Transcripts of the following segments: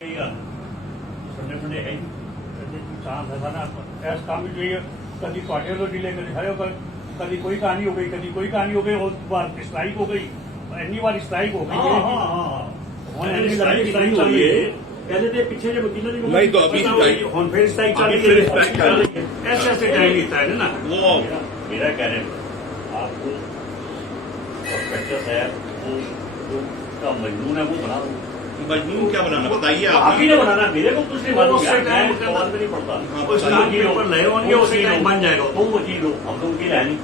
Sunday Monday है chance ऐसा ना ऐसा काम भी चाहिए कभी क्वार्टर तो डिले कर दिखाए कभी कोई कहानी हो गई कभी कोई कहानी हो गई और बार स्ट्राइक हो गई इतनी बार स्ट्राइक हो गई स्ट्राइक चल रही है पहले तो पीछे जब वकीलों ने नहीं तो अभी फिर स्ट्राइक चल रही है ऐसे ऐसे टाइम लेता है ना वो मेरा कहने आपको प्रोस्पेक्टस है वो का मजनून है वो बना दो मजनून क्या बनाना बताइए आप ही ने बनाना मेरे को कुछ नहीं मालूम सवाल में नहीं पड़ता नए होंगे उसी टाइम बन जाएगा तुम वकील हो हम तो वकील है नहीं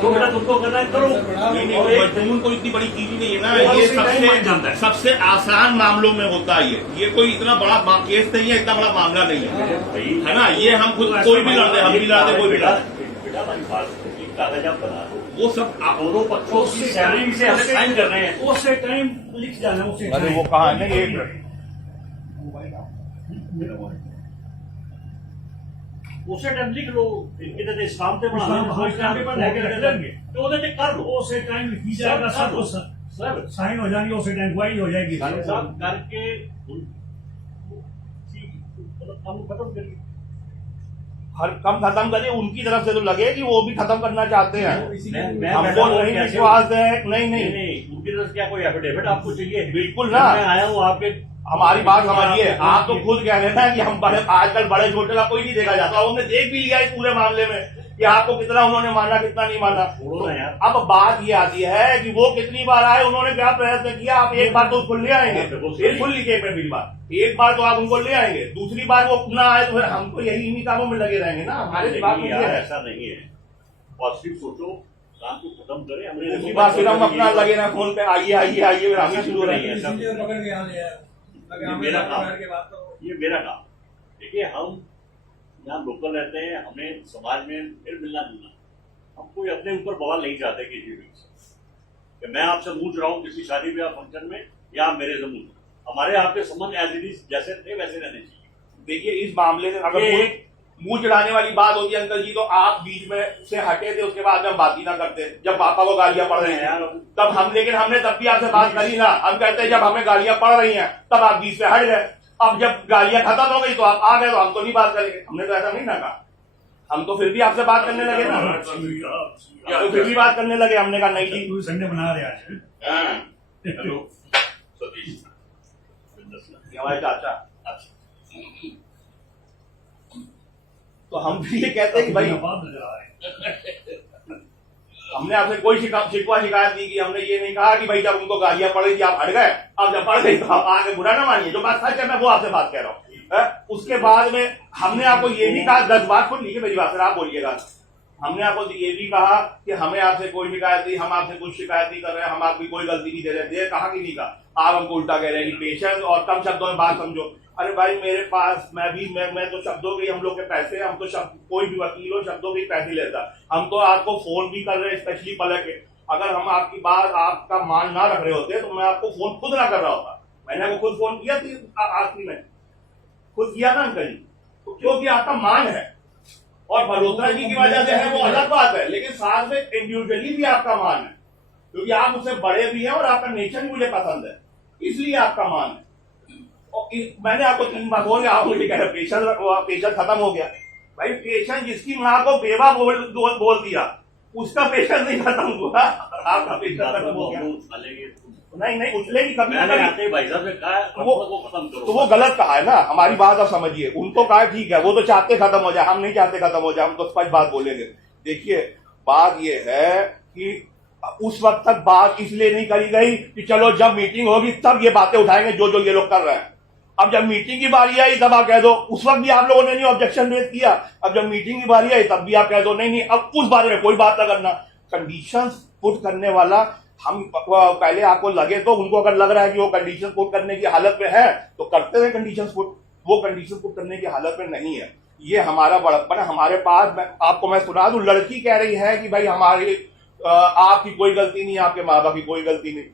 तो बेटा तुमको करना है करो नहीं मजनून कोई इतनी बड़ी चीज ही नहीं है ना ये सबसे आसान मामलों में होता है ये कोई इतना बड़ा केस नहीं है इतना बड़ा मामला नहीं है ना ये हम खुद कोई भी लड़ते हम भी लड़ते कोई भी लड़ते बेटा हमारी बात कागज आप बना वो सब दोनों पक्षों की सैलरी से हम साइन कर रहे हैं उसे टाइम लिख जाना उसे अरे वो कहा है ना ये उसे टाइम लिख लो कितने देश काम पे बना पेपर लेके रख लेंगे तो उधर कर लो उसे टाइम लिखी जाएगा सब सर साइन हो जाएंगे उसे टाइम गवाही हो जाएगी सब करके काम खत्म करिए हर कम खत्म करे उनकी तरफ से तो लगे कि वो भी खत्म करना चाहते हैं हमको नहीं विश्वास है नहीं उनकी तरफ से क्या कोई एफिडेविट आपको चाहिए बिल्कुल ना मैं आया हूँ आपके हमारी बात समझिए आप तो खुद कह रहे हैं कि हम बड़े आजकल बड़े छोटे का कोई नहीं देखा जाता हमने देख भी लिया इस पूरे मामले में कि आपको कितना उन्होंने माना कितना नहीं माना तो अब बात ये आती है कि वो कितनी बार आए उन्होंने क्या प्रयत्न किया आप एक बार तो उसको ले आएंगे फिर फुल लिखे में बिल बार एक बार तो आप उनको ले आएंगे दूसरी बार वो ना आए तो फिर हम तो यही इन्हीं कामों में लगे रहेंगे ना हमारे दिमाग में ऐसा नहीं है पॉजिटिव सोचो काम को खत्म करें हमने बात फिर हम अपना लगे ना फोन पे आइए आइए आइए फिर हम शुरू रहेंगे ये मेरा काम देखिए हम यहाँ लोकल रहते हैं हमें समाज में फिर मिलना जुलना हम कोई अपने ऊपर बवाल नहीं चाहते किसी भी से मैं आपसे पूछ रहा हूँ किसी शादी ब्याह फंक्शन में या आप मेरे से पूछ हमारे आपके संबंध एज इट इज जैसे थे वैसे रहने चाहिए देखिए इस मामले में अगर मुंह चढ़ाने वाली बात होती है अंकल जी तो आप बीच में से हटे थे उसके बाद में हम बात ही ना करते जब पापा को गालियां पड़ रही हैं तब हम लेकिन हमने तब भी आपसे बात करी ना हम कहते हैं जब हमें गालियां पड़ रही हैं तब आप बीच से हट गए अब जब गालियां खत्म हो गई तो आप आ गए तो हम तो नहीं बात करेंगे हमने तो ऐसा नहीं ना कहा हम तो फिर भी आपसे बात करने लगे ना तो फिर भी बात करने लगे हमने कहा नहीं जी संडे बना रहे हेलो हमारे चाचा तो हम भी ये कहते हैं कि भाई हमने आपसे कोई शिकवा शिकायत नहीं की हमने ये नहीं कहा कि भाई जब उनको गालियां पड़ रही थी आप हट गए अब जब पड़ गई तो आप आगे बुरा ना मानिए जो बात सच है मैं वो आपसे बात कह रहा हूँ उसके बाद में हमने आपको ये भी कहा 10 बात खुद लीजिए मेरी बात फिर आप बोलिएगा हमने आपको ये भी कहा कि हमें आपसे कोई शिकायत नहीं हम आपसे कुछ शिकायत नहीं कर रहे हैं हम आपकी कोई गलती नहीं दे रहे कहा कि नहीं कहा आप हमको उल्टा कह रहे हैं कि पेशेंस और कम शब्दों में बात समझो अरे भाई मेरे पास मैं तो शब्दों के हम लोग के पैसे हम तो कोई भी वकील हो शब्दों के पैसे लेता हम तो आपको फोन भी कर रहे हैं स्पेशली पलक के अगर हम आपकी बात आपका मान ना रख रहे होते तो मैं आपको फोन खुद ना कर रहा होता मैंने आपको खुद फोन किया थी आखिरी में खुद किया ना अंकल जी तो क्योंकि आपका मान है और भरोसा जी की वजह से है वो अलग बात है लेकिन साथ में इंडिविजुअली भी आपका मान है क्योंकि आप मुझसे बड़े भी हैं और आपका नेचर मुझे पसंद है इसलिए आपका मान है मैंने आपको 3 बार बोल आप मुझे कह रहे पेशेंस खत्म हो गया भाई पेशेंस जिसकी माँ को बेवा बोल दिया उसका पेशेंस नहीं खत्म हुआ आपका पेशेंस खत्म हो गया नहीं उछलेगी कभी भाई साहब ने कहा तो वो गलत कहा है ना हमारी बात आप समझिए उनको कहा ठीक है वो तो चाहते खत्म हो जाए हम नहीं चाहते खत्म हो जाए हम तो स्पष्ट बात बोलेंगे देखिए बात ये है कि उस वक्त तक बात इसलिए नहीं करी गई कि चलो जब मीटिंग होगी तब ये बातें उठाएंगे जो ये लोग कर रहे हैं अब जब मीटिंग की बारी आई तब आप कह दो उस वक्त भी आप लोगों ने नहीं ऑब्जेक्शन रेज किया अब जब मीटिंग की बारी आई तब भी आप कह दो नहीं अब उस बारे में कोई बात ना करना कंडीशंस पुट करने वाला हम पहले आपको लगे तो उनको अगर लग रहा है कि वो कंडीशन पुट करने की हालत में है तो करते हैं कंडीशन पुट वो कंडीशन पुट करने की हालत में नहीं है ये हमारा बड़प्पन है हमारे पास आपको मैं सुना दूं लड़की कह रही है कि भाई हमारी आपकी कोई गलती नहीं आपके माँ बाप की कोई गलती नहीं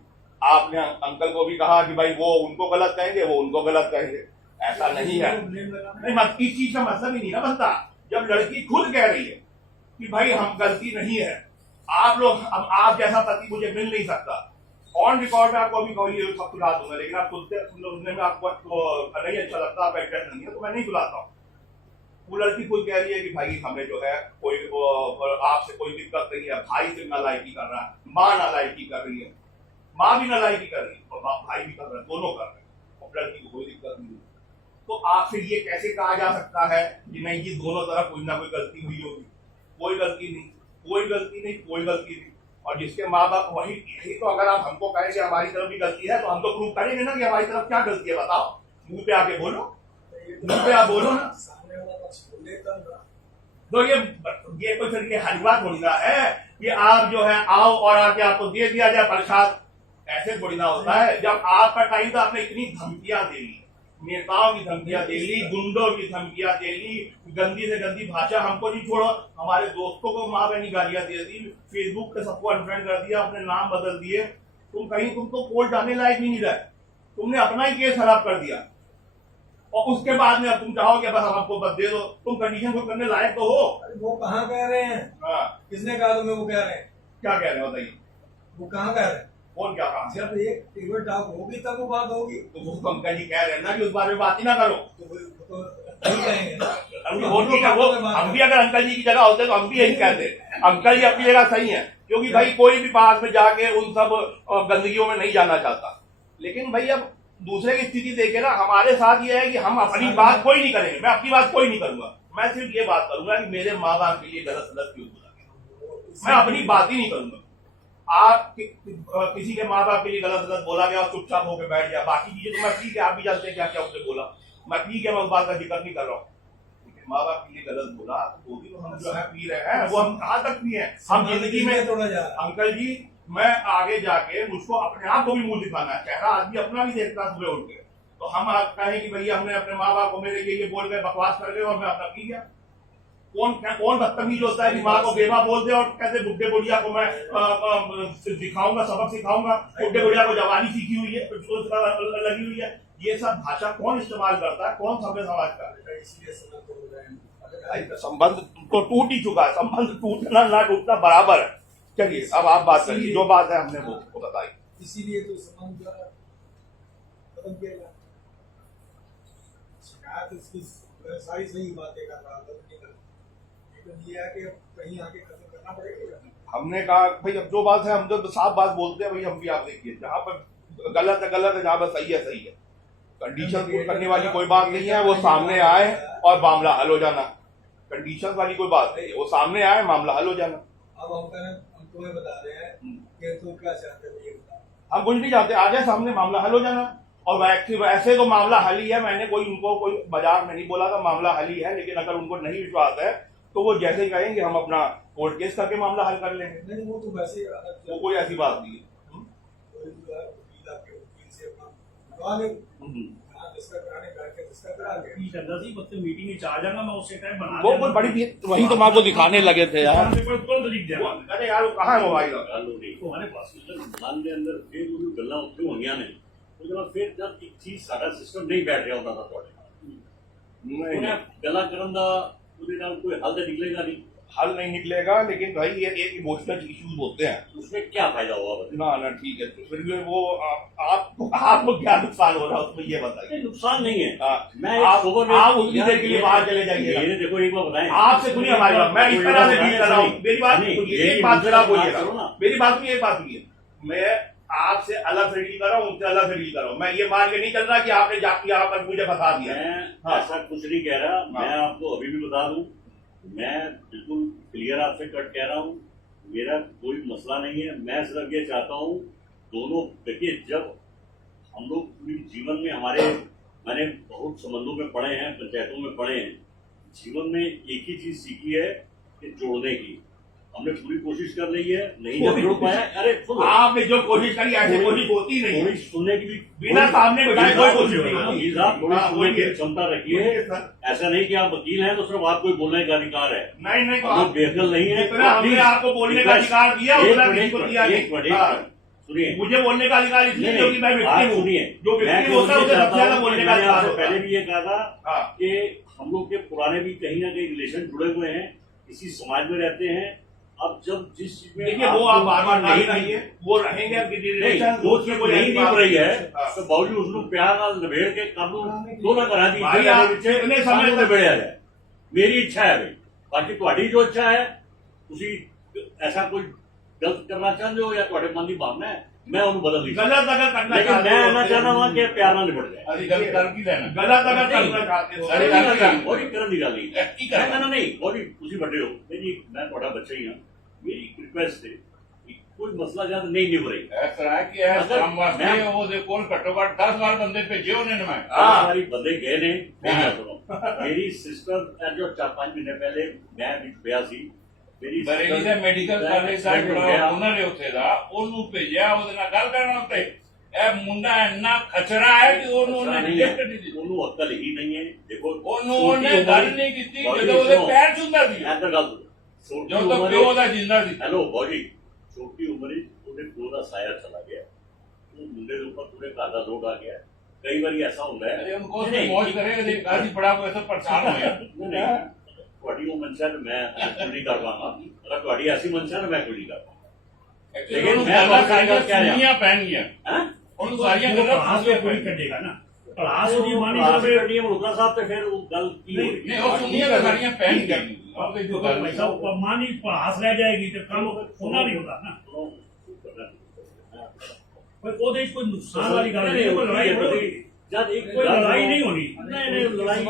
आपने अंकल को भी कहा कि भाई वो उनको गलत कहेंगे वो उनको गलत कहेंगे ऐसा नहीं है नहीं इस चीज का मतलब ही नहीं ना बनता जब लड़की खुद कह रही है कि भाई हम गलती नहीं है आप लोग आप जैसा पति मुझे मिल नहीं सकता ऑन रिकॉर्ड में आपको अभी कोई सब सुना दूंगा, लेकिन आप सुनने में आपको नहीं अच्छा लगता, आपका इंटरेस्ट नहीं है तो मैं नहीं सुनाता हूँ। वो लड़की कोई कह रही है कि भाई हमें जो है कोई आपसे कोई दिक्कत नहीं है, भाई से नालायकी कर रहा है, माँ नालायकी कर रही है, माँ भी नालायकी कर रही है और भाई भी कर रहा है, दोनों कर रहे हैं और लड़की को कोई दिक्कत नहीं है। तो आपसे ये कैसे कहा जा सकता है कि नहीं ये दोनों तरफ कोई ना कोई गलती हुई होगी? कोई गलती नहीं, कोई गलती नहीं, कोई गलती नहीं। और जिसके माँ बाप वही, यही तो अगर आप हमको कहें कि हमारी तरफ भी गलती है तो हम तो प्रूव करेंगे ना कि हमारी तरफ क्या गलती है, बताओ, मुंह पे आके बोलो, मुंह पे आप बोलो ना। तो ये कोई फिर ये हलवा थोड़ी ना है कि आप जो है आओ और आके आपको दे दिया जाए प्रसाद, ऐसे थोड़ी ना होता है। जब आपका टाइम था आपने इतनी धमकियां दे ली, नेताओं की धमकियां दे ली, गुंडों की धमकियां दे ली, गंदी से गंदी भाषा, हमको नहीं छोड़ो हमारे दोस्तों को माँ बहनी गालियां दे दी, फेसबुक पे सबको अनफ्रेंड कर दिया, अपने नाम बदल दिए। तुम तो कोर्ट जाने लायक भी नहीं रहे, तुमने अपना ही केस खराब कर दिया और उसके बाद में अब तुम चाहोगे बस हमको बस दे दो, तुम कंडीशन को करने लायक तो हो। वो कहाँ कह रहे हैं? हाँ, किसने कहा तुम्हें वो कह रहे हैं? क्या कह रहे हो बताइए? वो कहाँ कह रहे हैं? कौन क्या कहा? जब एक टेबल टॉक होगी तब वो बात होगी। तो वो पंकज जी कह रहे हैं ना कि उस बारे में बात ही ना करो। तो वो नहीं कहेंगे ना। हम भी अगर अंकल जी की जगह होते तो हम भी यही कहते। अंकल जी अपनी जगह सही है, क्योंकि भाई कोई भी बात में जाके उन सब गंदगियों में नहीं जाना चाहता। लेकिन भाई अब दूसरे की स्थिति देखे ना, हमारे साथ ये है कि हम अपनी बात कोई नहीं करेंगे, मैं अपनी बात कोई नहीं करूंगा, मैं सिर्फ ये बात करूंगा कि मेरे माँ बाप के लिए गलत गलत क्यों बोला, मैं अपनी बात ही नहीं करूंगा। आप किसी के माँ बाप के लिए गलत गलत बोला गया और चुपचाप होकर बैठ गया, बाकी चीजें तो मैं ठीक है, आप भी जानते हैं क्या क्या उसने बोला, मैं ठीक है, मैं उस बात का जिक्र नहीं कर रहा हूँ। लेकिन माँ बाप के लिए गलत बोला तो वो भी तो हम जो है पी रहे हैं, वो हम कहाँ तक पी है, हम जिंदगी में थोड़ा जा। अंकल जी मैं आगे जाके मुझको अपने आप को भी मुंह दिखाना है, चेहरा आदमी अपना भी देखता है सुबह उठ के, तो हम आप कहें कि भैया हमने अपने माँ बाप को मेरे लिए ये बोल गए, बकवास कर गए और मैं अपना पी गया। कौन बदतमीज होता है कि माँ को बेवा बोल दे और कहते बुढ़े बुढ़िया को मैं सिखाऊंगा, सबक सिखाऊंगा, बुढ़े बुढ़िया को जवानी सीखी हुई है, लगी हुई है। ये सब भाषा कौन इस्तेमाल करता है, कौन सभ्य समाज का? संबंध तो टूट ही चुका है, संबंध टूटना ना टूटना बराबर है। चलिए अब आप बात करिए, जो बात है हमने वो बताई, इसीलिए तो संबंध खत्म किया गया। शिकायत इसकी सारी सही बातें कर रहा था, लेकिन ये है कि कहीं आके खत्म करना पड़ेगा। हमने कहा भाई अब जो बात है हम तो साफ बात बोलते हैं भाई, हम भी आप देखिए जहाँ पर गलत है गलत है, जहाँ पर सही है सही है। कंडीशन पुट करने वाली कोई बात नहीं है, वो सामने आए और मामला हल हो जाना, कंडीशन वाली कोई बात नहीं है, वो सामने आए मामला हल हो जाना। अब हम तुम्हें बता रहे हैं कि तुम क्या चाहते हो, ये बताओ। हम कुछ नहीं चाहते, आ जाए सामने मामला हल हो जाना। और वैसे तो मामला हल ही है, मैंने उनको कोई बाजार में नहीं बोला था, मामला हल ही है। लेकिन अगर उनको नहीं विश्वास है तो वो जैसे ही कहेंगे हम अपना कोर्ट केस करके मामला हल कर लेंगे। नहीं वो तो वैसे वो कोई ऐसी बात नहीं है। मीटिंग में आ जाना, मैं उसे टाइम बना वो कोई बड़ी वही तो मैं आपको दिखाने लगे थे यार। तुरंत लिख देना। अरे यार कहाँ है मोबाइल? हमारे पास मन के अंदर फिर वो गल्ला क्यों होंगे ने ਉਹਦੇ ਨਾਲ ਫਿਰ ਜਦ ਇੱਕ ਚੀਜ਼ ਸਾਡਾ ਸਿਸਟਮ ਨਹੀਂ ਬੈਠ ਰਿਹਾ ਹੁੰਦਾ ਤਾਂ ਤੁਹਾਡੇ ਨਾਲ ਉਹਨੇ ਗੱਲਾਂ ਕਰਨ ਦਾ ਉਹਦੇ ਨਾਲ ਕੋਈ ਹੱਲ ਤਾਂ ਨਿਕਲੇਗਾ नहीं, हल नहीं निकलेगा। लेकिन भाई ये एक इमोशनल इश्यूज होते हैं, उसमें क्या फायदा होगा? ना ना ठीक है, तो फिर वो आपको क्या नुकसान हो रहा है उसमें ये बताइए। नुकसान नहीं है। मैं आप उतनी देर के लिए बाहर चले जाइए, देखो एक बार बताएं, आपसे सुनिए हमारी बात, मैं इस तरह से डील कर रहा हूँ। मेरी बात सुनिए, एक बात फिर आप बोलिएगा, मेरी बात सुनिए, एक बात सुनिए, मैं आपसे अलग से डील कर रहा हूँ, उनसे अलग से डील कर रहा हूँ। मैं ये मान के नहीं चल रहा कि आपने जाके यहाँ पर मुझे फंसा दिया। मैं ऐसा कुछ नहीं कह रहा, मैं आपको अभी भी बता दूं, मैं बिल्कुल क्लियर आपसे कट कह रहा हूँ, मेरा कोई मसला नहीं है। मैं सिर्फ ये चाहता हूँ दोनों, देखिए जब हम लोग पूरी जीवन में मैंने बहुत संबंधों में पढ़े हैं, पंचायतों में पढ़े हैं, जीवन में एक ही चीज सीखी है कि जोड़ने की। हमने पूरी कोशिश कर ली है, नहीं जब जोड़ पाया, अरे आपने जो कोशिश करी ऐसी कोशिश होती नहीं, थोड़ी सुनने की भी बिना सामने बिठाए कोई कोशिश नहीं। थोड़ी क्षमता रखिए, ऐसा नहीं कि आप वकील हैं तो सिर्फ आपको बोलने का अधिकार है। नहीं नहीं, हम लोग बेहतर नहीं है, हमने आपको बोलने का अधिकार दिया, सुनिए, मुझे बोलने का अधिकार इसलिए क्योंकि मैं विक्टिम हूँ। सुनिए, जो विक्टिम होता है उसे सबसे ज्यादा बोलने का अधिकार होता है। पहले भी ये कहा था कि हम लोग के पुराने भी कहीं ना कहीं रिलेशन जुड़े हुए हैं, इसी समाज में रहते हैं, अब जब जिस चीज में देखिए वो आप बार बार नहीं नहीं रहिए, वो रहेंगे अब नहीं रिलेशन वो चीज नहीं निभ रही है हाँ। तो बावजूद उसको प्यार नाल निबेड़ के कानून दोनों करा दी भाई आप इतने समय तक निबेड़िया जाए मेरी इच्छा है भाई बाकी ਤੁਹਾਡੀ जो इच्छा है ਤੁਸੀਂ ऐसा कोई गलत करना चाहते हो या ਤੁਹਾਡੇ मन की भावना है मैं उन्हें बदल नहीं सकता गलत अगर करना लेकिन चाहते मैं हो कहना चाहता हूँ कि प्यार नाल निबड़ जाए ਅਸੀਂ ਗੱਲ ਕਰ ਕੀ ਲੈਣਾ गलत अगर करना चाहते हो अरे गलत कर ਕੋਈ ਕਰਨ ਦੀ ਗੱਲ ਨਹੀਂ ਕੀ ਕਰਨਾ? ਮੈਂ ਕਹਿੰਦਾ ਨਹੀਂ ਕੋਈ ਤੁਸੀਂ ਵੱਡੇ ਹੋ ਨਹੀਂ ਜੀ ਮੈਂ ਤੁਹਾਡਾ ਬੱਚਾ ਹੀ ਹਾਂ ਮੇਰੀ ਰਿਕੁਐਸਟ ਹੈ ਕਿ ਕੋਈ ਮਸਲਾ ਜਦ ਨਹੀਂ ਨਿਭ ਰਹੀ ਇਸ ਤਰ੍ਹਾਂ ਕਿ ਇਹ ਅਗਰ ਕੰਮ ਵਾਸਤੇ ਮੈਂ- ਉਹਦੇ ਕੋਲ ਘੱਟੋ ਘੱਟ 10 ਵਾਰ ਬੰਦੇ ਭੇਜੇ ਉਹਨੇ ਮੈਂ बहुत सारी बंदे गए ने मेरी बात सुनो मेरी सिस्टर जो 4-5 महीने पहले मैं भी गया सी मेरी ਬਰੇਲੀ ਦਾ ਮੈਡੀਕਲ ਕਾਲਜ ਦਾ ਜਿਹੜਾ ਓਨਰ ਹੈ ਉੱਥੇ ਦਾ ਉਹਨੂੰ ਭੇਜਿਆ ਉਹਦੇ ਨਾਲ ਗੱਲ ਕਰਨ ਉੱਤੇ ਇਹ ਮੁੰਡਾ ਇੰਨਾ ਖਚਰਾ ਹੈ ਕਿ ਉਹਨੂੰ ਉਹਨੇ ਰਿਜੈਕਟ ਨਹੀਂ ਦਿੱਤੀ ਉਹਨੂੰ ਅਕਲ ਹੀ ਨਹੀਂ ਹੈ ਦੇਖੋ ਉਹਨੂੰ ਉਹਨੇ ਗੱਲ ਨਹੀਂ ਕੀਤੀ ਜਦੋਂ ਉਹਦੇ ਪੈਰ ਛੁੰਦਾ ਸੀ ਐਂਦਰ ਗੱਲ ਸੁਣੋ ਜਦੋਂ ਤੱਕ ਪਿਓ ਦਾ ਜਿੰਦਾ ਸੀ ਹੈਲੋ ਬੋਜੀ ਛੋਟੀ ਉਮਰ ਵਿੱਚ ਉਹਦੇ ਪਿਓ ਦਾ ਸਾਇਆ ਚਲਾ ਗਿਆ ਉਹ ਮੁੰਡੇ ਦੇ ਉੱਪਰ ਪੂਰੇ ਘਰ ਦਾ ਲੋਡ ਆ ਗਿਆ ਕਈ ਵਾਰੀ ਐਸਾ ਹੁੰਦਾ ਹੈ ਅਰੇ ਉਹਨੂੰ ਕੋਸ ਮੌਜ ਕਰੇ ਦੇ ਕਾਜੀ ਬੜਾ ਐਸਾ ਪਰੇਸ਼ਾਨ ਹੋਇਆ ਨਹੀਂ ਤੁਹਾਡੀ ਉਹ ਮਨਸ਼ਾ ਤੇ ਮੈਂ ਕੁਝ ਨਹੀਂ ਕਰ ਪਾਉਂਗਾ ਅਗਰ ਤੁਹਾਡੀ ਐਸੀ ਮਨਸ਼ਾ ਤਾਂ ਮੈਂ ਕੁਝ ਨਹੀਂ ਕਰ ਪਾਉਂਗਾ ਲੇਕਿਨ ਮੈਂ ਗੱਲ ਸਾਰੀਆਂ ਸੁਣੀਆਂ ਪੈਣਗੀਆਂ ਹੈ ਉਹਨੂੰ ਸਾਰੀਆਂ वो ਗੱਲਾਂ क्लास ਸੁਣੀਆਂ में कोई ਪੈਣਗੀਆਂ कटेगा ना क्लास होगी मानी ਕਲਾਸ तो ਵਿੱਚ ਮਲੂਕਾ ਸਾਹਿਬ ਤੇ ਫਿਰ ਉਹ ਗੱਲ ਕੀ ਹੋਈ ਨਹੀਂ ਉਹ ਸੁਣੀਆਂ ਤਾਂ ਸਾਰੀਆਂ ਪੈਣਗੀਆਂ ਆਪੇ ਜੋ ਗੱਲ भाई साहब मानी क्लास रह जाएगी तो कम होना नहीं होता ना पर ਉਹਦੇ ਵਿੱਚ ਕੋਈ ਨੁਕਸਾਨ ਵਾਲੀ ਗੱਲ ਨਹੀਂ ਕੋਈ ਲੜਾਈ ਹੋਣੀ जब एक कोई लड़ाई नहीं होनी नहीं नहीं लड़ाई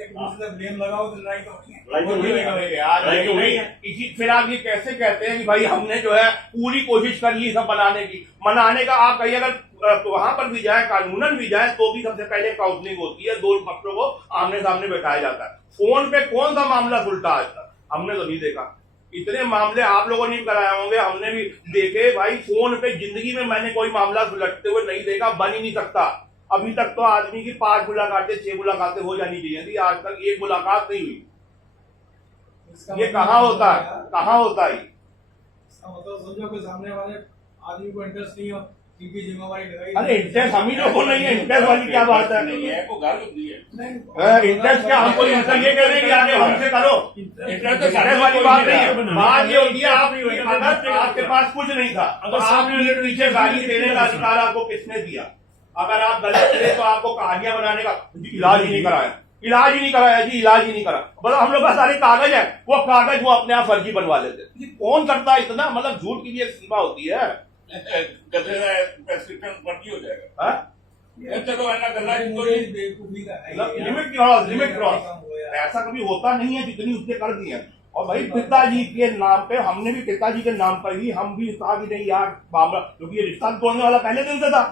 एक दूसरे से ब्लेम लगाओ तो लड़ाई तो होनी है। लड़ाई तो नहीं है यार लड़ाई तो नहीं है इसी फिर आप ये कैसे कहते हैं कि भाई हमने जो है पूरी कोशिश कर ली सब बनाने की मनाने का आप कहिए अगर वहां पर भी जाए कानूनन भी जाए तो भी सबसे पहले काउंसलिंग होती है दो पक्षों को आमने सामने बैठाया जाता है फोन पे कौन सा मामला सुलटा आज तक हमने तो नहीं देखा इतने मामले आप लोगों ने भी कराए होंगे हमने भी देखे भाई फोन पे जिंदगी में मैंने कोई मामला सुलटते हुए नहीं देखा बन ही नहीं सकता अभी तक तो आदमी की 5 मुलाकातें 6 मुलाकातें हो जानी चाहिए थी आज तक एक मुलाकात नहीं हुई इसका ये मतलब कहाँ होता है कहाँ होता है इसका मतलब समझो कि सामने वाले आदमी को इंटरेस्ट नहीं हो इनकी जिम्मेवारी लगाई अरे इंटरेस्ट हम ही लोगों को नहीं है इंटरेस्ट वाली क्या बात है नहीं है कोई ਗੱਲ ਹੁੰਦੀ ਹੈ इंटरेस्ट क्या हमको इंटरेस्ट ये कह रहे हैं कि आगे हमसे करो इंटरेस्ट वाली बात नहीं है बात ये होती है आप अगर आपके पास कुछ नहीं था अगर आपने पीछे गाली देने का अधिकार आपको किसने दिया अगर आप गलत थे तो आपको कहानियां बनाने का इलाज ही नहीं कराया इलाज ही नहीं कराया जी इलाज ही नहीं करा मतलब हम लोग का सारे कागज है वो कागज वो अपने आप फर्जी बनवा लेते जी कौन करता है इतना मतलब झूठ की भी एक सीमा होती है ਕਦੇ ਦਾ ਪ੍ਰੈਸਕ੍ਰਿਪਸ਼ਨ ਵਰਤੀ ਹੋ ਜਾਏਗਾ हाँ? ਇਹ ਚਲੋ ਇਹਨਾਂ ਗੱਲਾਂ ਦੀ कोई ਕੋਈ बेवकूफी का है मतलब ये। लिमिट क्रॉस ऐसा कभी होता नहीं है जितनी उसने कर दी है और भाई पिताजी के नाम पे हमने भी पिताजी के नाम पर ही हम भी कहा कि नहीं यार मामला क्योंकि ये रिश्ता तोड़ने वाला पहले दिन से था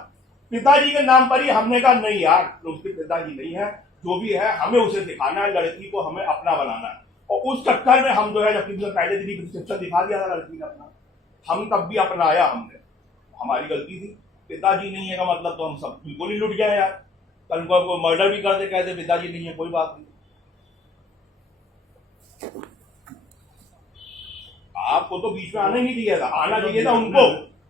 पिताजी के नाम पर ही हमने कहा नहीं यार उसके पिताजी नहीं है जो भी है हमें उसे दिखाना है लड़की को हमें अपना बनाना है और उस चक्कर में हम जो है जबकि पहले दिन ही प्रिस्क्रिप्शन दिखा दिया था लड़की ने अपना हम तब भी अपनाया हमने हमारी गलती थी पिताजी नहीं है का मतलब तो हम सब बिल्कुल ही लुट गए यार कल को मर्डर भी करते कहते पिताजी नहीं है कोई बात नहीं आपको तो बीच में आना ही नहीं दिया था आना चाहिए था उनको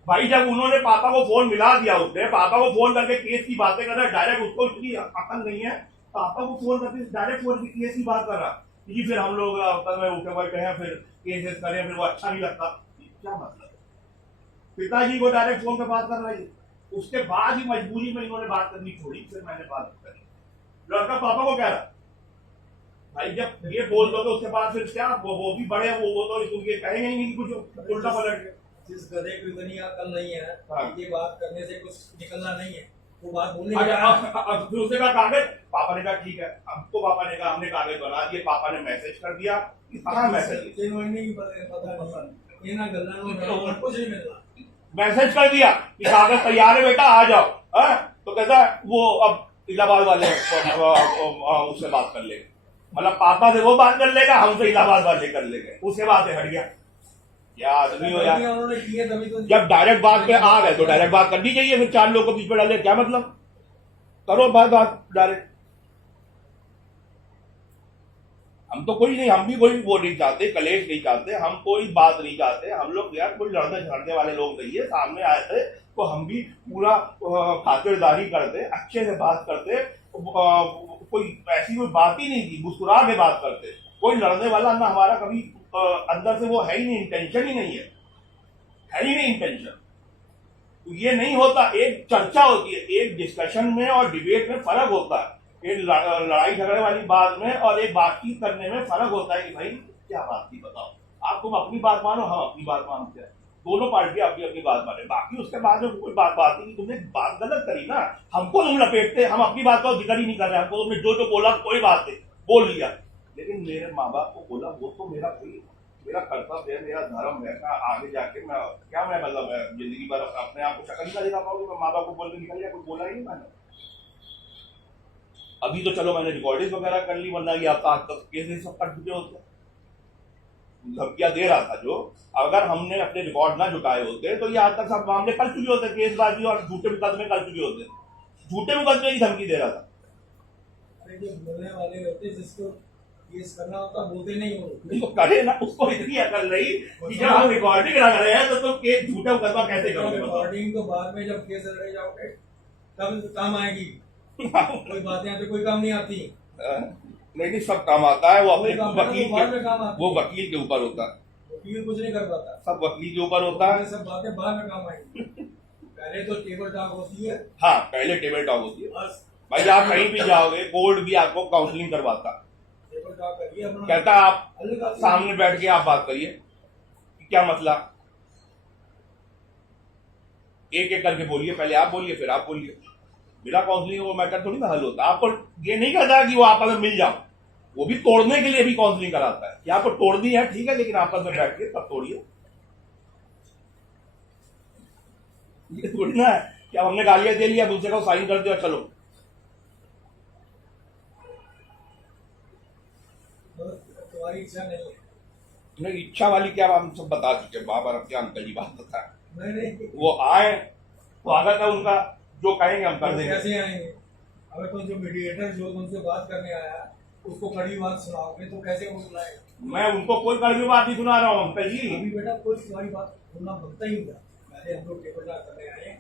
भाई जब उन्होंने पापा को फोन मिला दिया उसने पापा को फोन करके केस की बातें कर रहा है डायरेक्ट उसको इतनी अकल नहीं है पापा को फोन करके डायरेक्ट फोन की केस की बात कर रहा कि फिर हम लोग उठे बैठे हैं फिर केसेस करें फिर वो अच्छा नहीं लगता क्या मतलब पिताजी को डायरेक्ट फोन पे बात कर रहा है उसके बाद ही मजबूरी में इन्होंने बात करनी छोड़ी फिर मैंने बात करी लड़का पापा को कह रहा भाई जब ये बोल दो तो उसके बाद फिर क्या वो भी बड़े वो तो ये कहेंगे ही नहीं कि कुछ उल्टा पलट गया जिस गधे को इतनी अकल नहीं है हाँ। ये बात करने से कुछ निकलना नहीं है वो बात बोलने की जगह अब फिर उसने कहा कागज पापा ने कहा ठीक है अब तो पापा ने कहा हमने कागज बना दिए पापा ने मैसेज कर दिया कि कहाँ मैसेज 3 महीने की पता नहीं ये ना गल्ला कुछ नहीं मिलता मैसेज कर दिया कि कागज तैयार है बेटा आ जाओ है? तो कहता है वो अब इलाहाबाद वाले उससे बात कर लेंगे मतलब पापा से वो बात कर लेगा हमसे इलाहाबाद वाले कर लेंगे उसके बाद से हट गया क्या आदमी हो यार उन्होंने किए तभी तो जब डायरेक्ट बात पे आ गए तो डायरेक्ट बात करनी चाहिए फिर 4 लोग को बीच में डाले क्या मतलब करो बात डायरेक्ट हम तो कोई नहीं हम भी कोई वो नहीं चाहते कलेश नहीं चाहते हम कोई बात नहीं चाहते हम लोग यार कोई लड़ने झगड़ने वाले लोग नहीं है सामने आए थे तो हम भी पूरा खातिरदारी करते अच्छे से बात करते कोई ऐसी कोई बात ही नहीं थी मुस्कुरा के बात करते कोई लड़ने वाला ना हमारा कभी अंदर से वो है ही नहीं, इंटेंशन ही नहीं है ही नहीं इंटेंशन। तो ये नहीं होता, एक चर्चा होती है, एक डिस्कशन में और डिबेट में फर्क होता है, एक लड़ाई झगड़े वाली बात में और एक बातचीत करने में फर्क होता है कि भाई क्या बात थी बताओ, आप तुम अपनी बात मानो, हम अपनी बात मानते हैं, दोनों पार्टी अपनी अपनी बात माने, बाकी उसके बाद में कोई बात नहीं, तुमने बात गलत करी ना, हमको तुम लपेटते, हम अपनी बात को जिक्र ही नहीं कर रहे, हमको तुमने जो बोला कोई बात नहीं बोल लिया, लेकिन मेरे माँ बाप को बोला वो तो मेरा मेरा कर्तव्य है, मेरा धर्म है। आगे जाके मैं क्या, मैं मतलब जिंदगी भर अपने आप को शक्ल नहीं दिखा पाऊंगी, मैं माँ बाप को बोल के निकल गया, कुछ बोला ही नहीं मैंने। अभी तो चलो मैंने रिकॉर्डिंग वगैरह कर ली, वरना ये आपका आज तक केस सब कट चुके होते, धमकियां दे रहा था जो, अगर हमने अपने रिकॉर्ड ना जुटाए होते तो ये आज तक सब मामले कर चुके होते, केसबाजी और झूठे मुकदमे कर चुके होते, झूठे मुकदमे की धमकी दे रहा था। अरे जो बोलने वाले होते जिसको केस करना होता बोलते नहीं हो, तो करे ना, उसको इतनी अकल नहीं कि जब हम रिकॉर्डिंग लगा रहे हैं तो तुम केस झूठा मुकदमा कैसे करोगे? रिकॉर्डिंग तो बाद में जब केस लड़े जाओगे तब काम आएगी, कोई बातें आती कोई काम नहीं आती, नहीं सब काम आता है, वो अपने वकील बाद में काम आती, वो वकील के ऊपर होता है, वकील कुछ नहीं कर पाता, सब वकील के ऊपर होता है, सब बातें बाद में काम आएंगी, पहले तो टेबल टॉक होती है। हाँ पहले टेबल टॉक होती है, बस भाई आप कहीं भी जाओगे कोर्ट भी आपको काउंसलिंग करवाता, टेबल टॉक करिए अपना, कहता आप सामने बैठ के आप बात करिए कि क्या मसला, एक एक करके बोलिए, पहले आप बोलिए फिर आप बोलिए, बिना काउंसलिंग वो मैटर थोड़ी ना हल होता। आपको ये नहीं कहता कि वो आपस में मिल जाओ, वो भी तोड़ने के लिए भी काउंसलिंग कराता है कि आपको तोड़नी है ठीक है, लेकिन आपस में बैठ के तब तोड़िए। ये थोड़ी ना है कि अब हमने गालियां दे लिया, दूसरे को साइन कर दिया चलो। तुम्हारी इच्छा नहीं है, नहीं इच्छा वाली क्या, हम सब बता चुके, बाबर अब क्या अंकल जी बात बता, नहीं वो आए स्वागत है उनका, जो कहेंगे हम कर देंगे। कैसे आएंगे? अगर तुम जो मीडिएटर जो तुमसे बात करने आया उसको कड़ी बात सुनाओगे तो कैसे वो सुनाएगा? मैं उनको कोई कड़वी बात नहीं सुना रहा हूँ अंकल जी, अभी बेटा कोई तुम्हारी बात सुनना बनता ही नहीं, पहले हम लोग टेबल टॉक करने आए,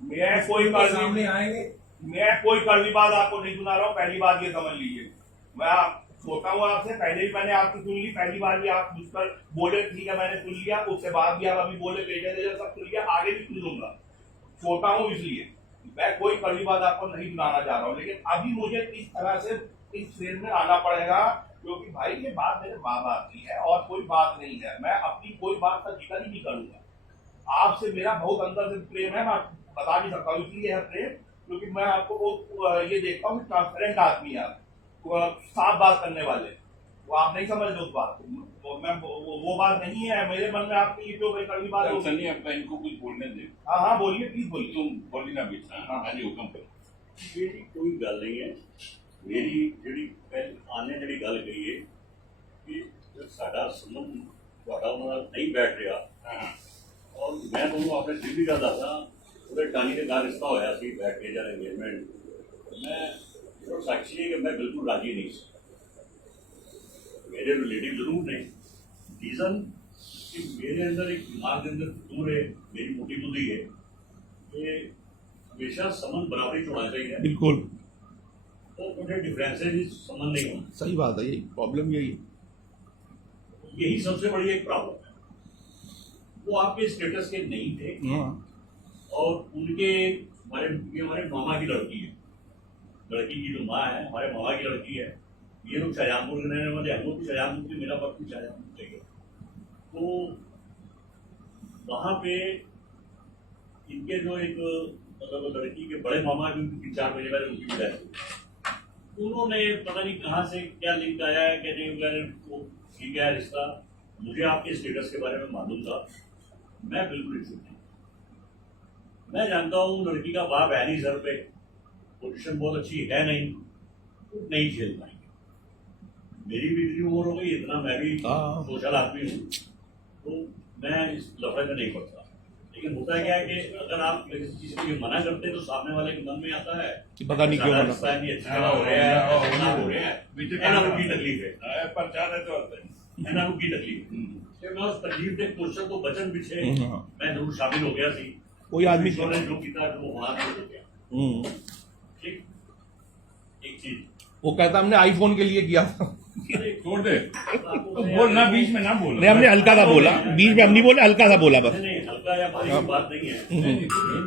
मैं कोई कड़वी सामने आएंगे, मैं कोई कड़वी बात आपको नहीं सुना रहा हूँ, पहली बात ये समझ लीजिए, मैं छोटा हूँ आपसे, पहले भी मैंने आपकी सुन ली, पहली बार भी आप मुझ पर बोले ठीक है मैंने सुन लिया, उसके बाद भी आप अभी बोले भेजा सब सुन लिया, आगे भी सुन लूंगा, छोटा हूँ इसलिए मैं कोई कड़वी बात आपको नहीं सुनाना चाह रहा हूँ, लेकिन अभी मुझे इस तरह से इस फ्रेम में आना पड़ेगा क्योंकि भाई ये बात मेरे माँ बाप की है और कोई बात नहीं है, मैं अपनी कोई बात का जिक्र ही नहीं करूंगा। आपसे मेरा बहुत अंदर से प्रेम है, मैं बता नहीं सकता हूँ, इसलिए है प्रेम क्योंकि मैं आपको बहुत ये देखता हूँ ट्रांसपेरेंट आदमी है, साफ बात करने वाले, वो आप नहीं समझ रहे उस बात को, वो बात नहीं है मेरे मन में आपके लिए, जो कड़वी बात हो सनी अब इनको कुछ बोलने दे। हाँ हाँ बोलिए प्लीज बोलिए। तुम बोली ना बीच में, हाँ जी हुक्म करो। मेरी कोई गल नहीं है, मेरी जी आने जी गल कही है कि साडा संबंध ਤੁਹਾਡਾ ਨਾਲ नहीं बैठ रहा, और मैं ਤੁਹਾਨੂੰ अपने दिल की गल दसा, ਉਹਦੇ ਟਾਣੀ ਦੇ ਨਾਲ ਰਿਸ਼ਤਾ ਹੋਇਆ ਸੀ बैठ के जरा एंगेजमेंट, मैं साक्षी है कि मैं बिल्कुल राजी नहीं सी, मेरे रिलेटिव जरूर ने, रीजन कि मेरे अंदर एक दिमाग के अंदर दूर है, मेरी मोटी बुद्धि है कि हमेशा संबंध बराबरी होना चाहिए, बिल्कुल तो मुझे डिफरेंसेस संबंध नहीं होना, सही बात है, यही प्रॉब्लम यही यही सबसे बड़ी एक प्रॉब्लम है। वो आपके स्टेटस के नहीं थे और उनके हमारे मामा की लड़की है, लड़की की जो माँ है हमारे मामा की लड़की है, ये लोग शाहजहांपुर के रहने वाले, हम लोग भी शाहजहांपुर के, मेरा पक्ष भी शाहजहांपुर चाहिए, तो वहाँ पे इनके जो एक मतलब लड़की के बड़े मामा जो 3-4 महीने पहले उनकी विदाई हुई, उन्होंने पता नहीं कहाँ से क्या लिंक आया है कि नहीं वगैरह, ठीक है रिश्ता, मुझे आपके स्टेटस के बारे में मालूम था, मैं बिल्कुल इच्छुक नहीं, मैं जानता हूँ लड़की का बाप है नहीं सर पे, पोजीशन बहुत अच्छी है नहीं, तो नहीं झेल पाएंगे, मेरी भी इतनी उम्र हो गई, इतना मैं भी सोशल आदमी हूँ, तो मैं इस लफड़े में नहीं पड़ता, लेकिन होता है क्या है कि अगर आप किसी चीज के लिए मना करते हैं तो सामने वाले के मन में आता है कि पता नहीं क्यों मना, अच्छी तरह हो रहा है, हो रहा है, ਇਹਨਾਂ की तकलीफ है, पर चाहते तो होते ਇਹਨਾਂ की तकलीफ है, मैं उस तकलीफ के क्वेश्चन को बचन पीछे मैं जरूर शामिल हो गया सी, कोई आदमी ने जो किया जो होना था हो गया, ठीक, एक चीज वो कहता हमने आईफोन के लिए किया था। छोड़ दे तो बोलना, बीच में ना बोल। नहीं, हमने हल्का सा बोला, बीच में हम नहीं बोले, हल्का सा बोला बस। नहीं, हल्का या भारी की बात नहीं है। मेन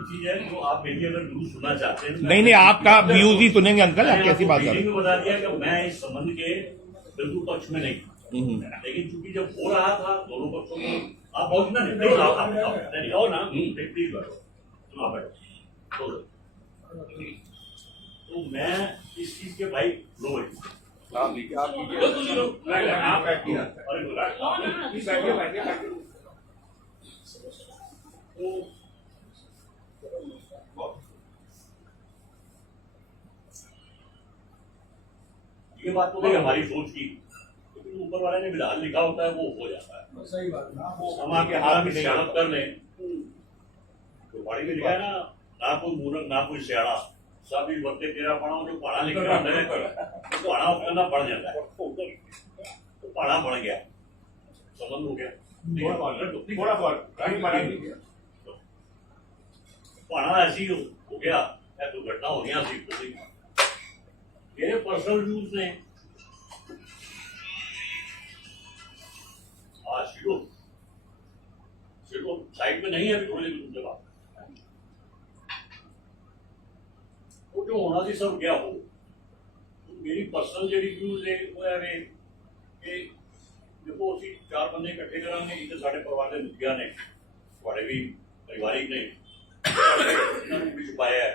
चीज है जो आप मेरी अगर न्यूज सुनना चाहते हैं, नहीं नहीं, आपका व्यूज ही सुनेंगे अंकल, आप कैसी बात कर रहे मीटिंग में बता दिया कि मैं इस संबंध के बिल्कुल पक्ष में नहीं था। लेकिन चूंकि जब हो रहा था दोनों पक्षों को, आप बहुत ना प्लीज आओ ना, प्लीज बैठो। तो मैं इस चीज के भाई लो आप ये बात तो नहीं हमारी सोच की, लेकिन ऊपर वाले ने विधान लिखा होता है वो हो जाता है। सही बात है। हम आके हालांकि सियाणत कर लें, तो बाड़ी में लिखा है ना कोई मूर्ख ना कोई सियाणा, सभी वर्ते तेरा पढ़ा जो पढ़ा लिखा तो पढ़ा करना बढ़ जाता है, तो पढ़ा बढ़ गया, संबंध हो गया। पढ़ा ऐसी हो गया, दुर्घटना हो गया, मेरे पर्सनल व्यूज ने शिरो साइड में नहीं है अभी थोड़ी देर तुमसे बात, वो जो होना थी सब क्या हो। तो मेरी पर्सनल जी व्यूज है वो है कि देखो ਅਸੀਂ 4 ਬੰਦੇ ਇਕੱਠੇ ਕਰਾਂਗੇ, ਇੱਕ ਸਾਡੇ ਪਰਿਵਾਰ ਦੇ ਮੁਖੀਆ ਨੇ, ਤੁਹਾਡੇ ਵੀ ਪਰਿਵਾਰਿਕ ਨੇ, ਇਹਨਾਂ ਨੂੰ ਵੀ ਛੁਪਾਇਆ ਹੈ,